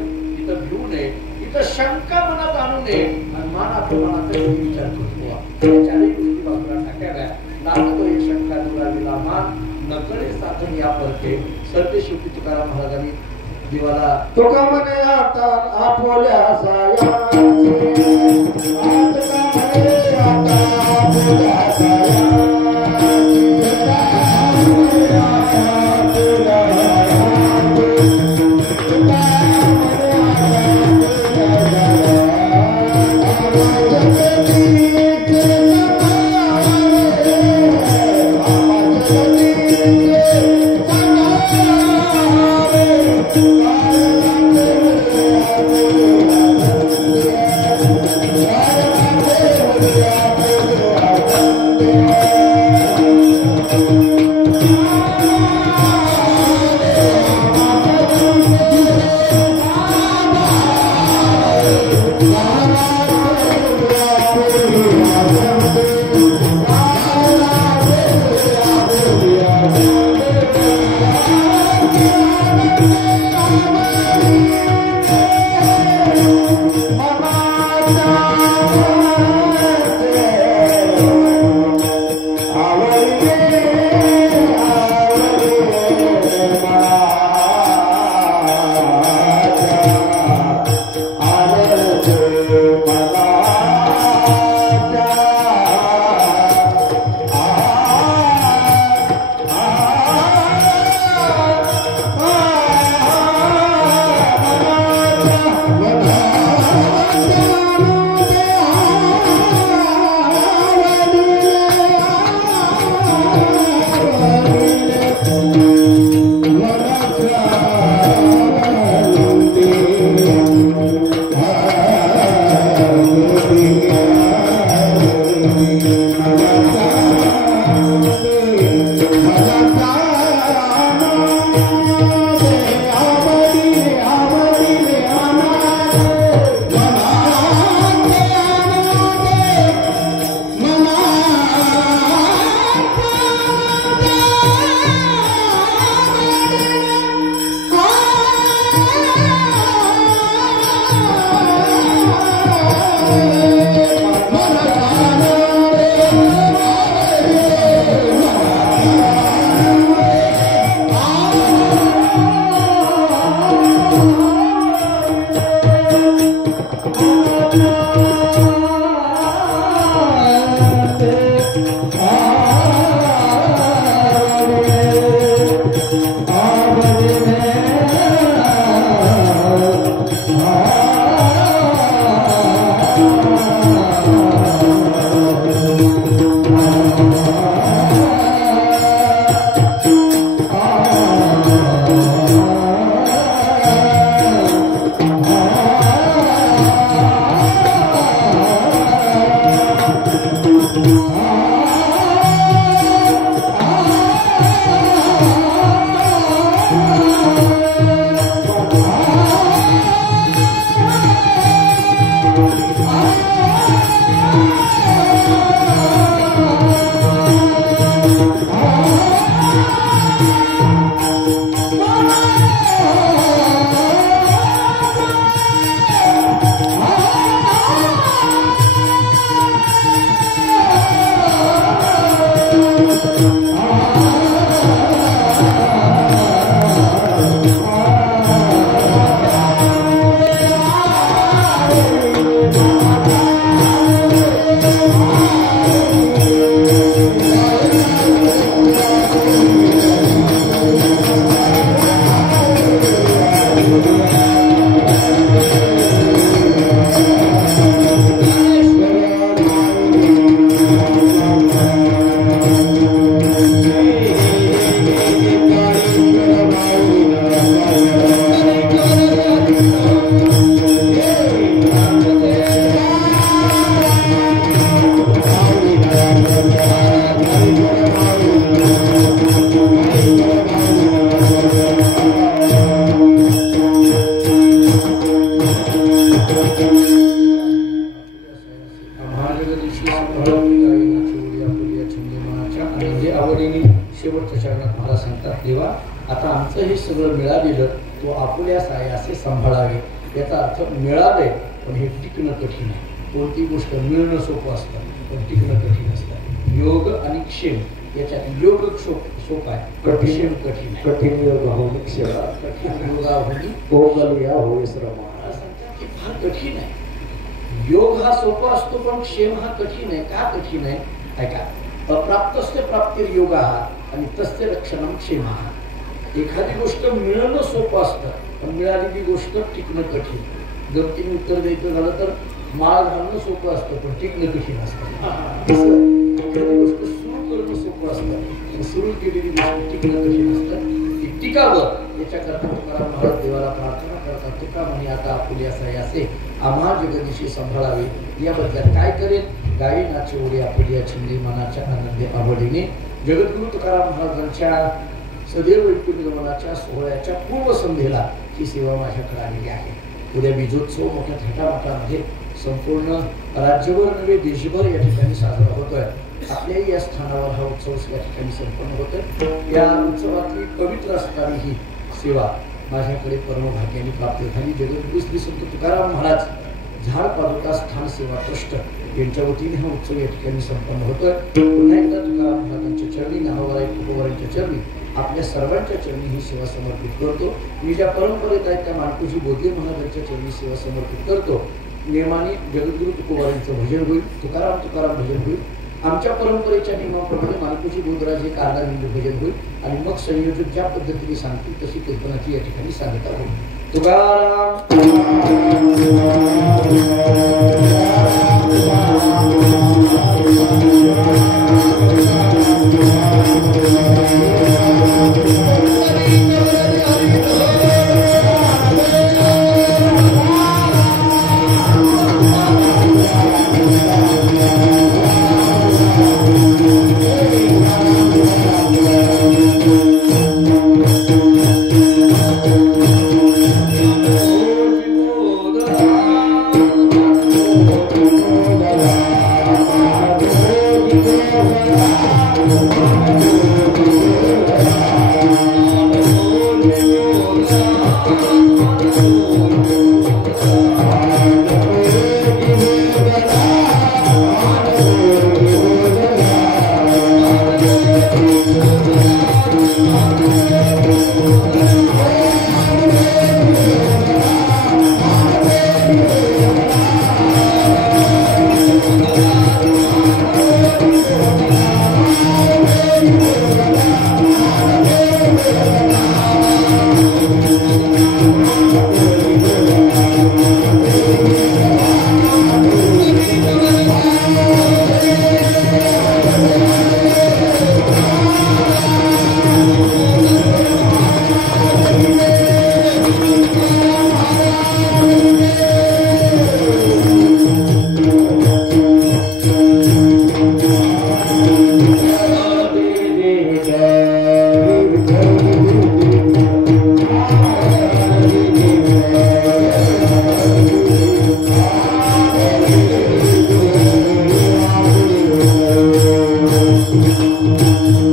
इथं भिवू नये, इथं शंका मनात आणू नये आणि मान आपल्या मनाचा विचार करू. या चारही गोष्टी बाजूला टाकाव्या. लाज भय शंका दुरावीला मान, नकळे साधन या परते. सरते शेवटी तुकाराम महाराजांनी देवाला तुका म्हणे आता आपोल्या Yeah. शेवटच्या चरणात मला सांगतात, देवा आता आमचं हे सगळं मिळालेलं तो आपुल्या सायासे सांभाळावे. याचा अर्थ मिळाले पण हे टिकणं कठीण आहे. कोणती गोष्ट मिळणं सोपं असतं पण टिकणं कठीण असतं. योग आणि क्षेम याच्यात योग सोप आहे, कठीण कठीण आहे. कठीण योग होणी सेवा कठीण योगा होणी भोगलूया होय श्रम. सांगतात की फार कठीण आहे. योग हा सोपा असतो पण क्षेम हा कठीण आहे. का कठीण आहे ऐका. अप्राप्तस्य प्राप्तिर योगा आणि तस्य रक्षणम क्षेम. एखादी गोष्ट मिळणं सोपं असतं पण मिळालेली गोष्ट टिकणं कठीण. गमतीने उत्तर द्यायचं झालं तर माळ घालणं सोपं असतं पण टिकणं कठीण असतं. एखादी गोष्ट सुरू करणं सोपं असतं पण सुरू केलेली गोष्ट टिकणं कठीण असतं. ती टिकावं याच्याकरता तुकाराम महाराज देवाला प्रार्थना करतात. तुका म्हणे आता आपुल्या सायासे आम्हा जगदीशी सांभाळावे. याबद्दल काय करेल. गायनाची ओढी आपुल्या छिंदी मनाच्या आनंदी आवडीने जगद्गुरु तुकाराम महाराजांच्या सदैव वैकुंठगमनाच्या सोहळ्याच्या पूर्वसंध्येला ही सेवा माझ्याकडे आलेली आहे. उद्या बीजोत्सव मोठ्या थाटामाटामध्ये संपूर्ण राज्यभर नव्हे देशभर या ठिकाणी साजरा होतोय. आपल्याही या स्थानावर हा उत्सव या ठिकाणी संपन्न होतोय. या उत्सवातली पवित्र असणारी ही सेवा माझ्याकडे परमभाग्याने प्राप्त झाली. जगद्गुरु श्री संत तुकाराम महाराज झाड पादुका स्थान सेवा ट्रस्ट यांच्या वतीने हा उत्सव या ठिकाणी संपन्न होतोय. पुन्हा एकदा तुकाराम महाराजांच्या चरणी नाहवराई तुकोबारांच्या चरणी आपल्या सर्वांच्या चरणी ही सेवा समर्पित करतो. मी ज्या परंपरेत आहेत त्या मानकुजी बोधे महाराजांच्या चरणी सेवा समर्पित करतो. नियमाने जगद्गुरु तुकोबारांचं भजन होईल. तुकाराम तुकाराम भजन होईल. आमच्या परंपरेच्या नियमाप्रमाणे मानकुजी बोधराज हे कारणानिंद भजन होईल आणि मग संयोजक ज्या पद्धतीने सांगतील तशी कीर्तनाची या ठिकाणी सांगता होईल. Tukaram Thank you. Thank you.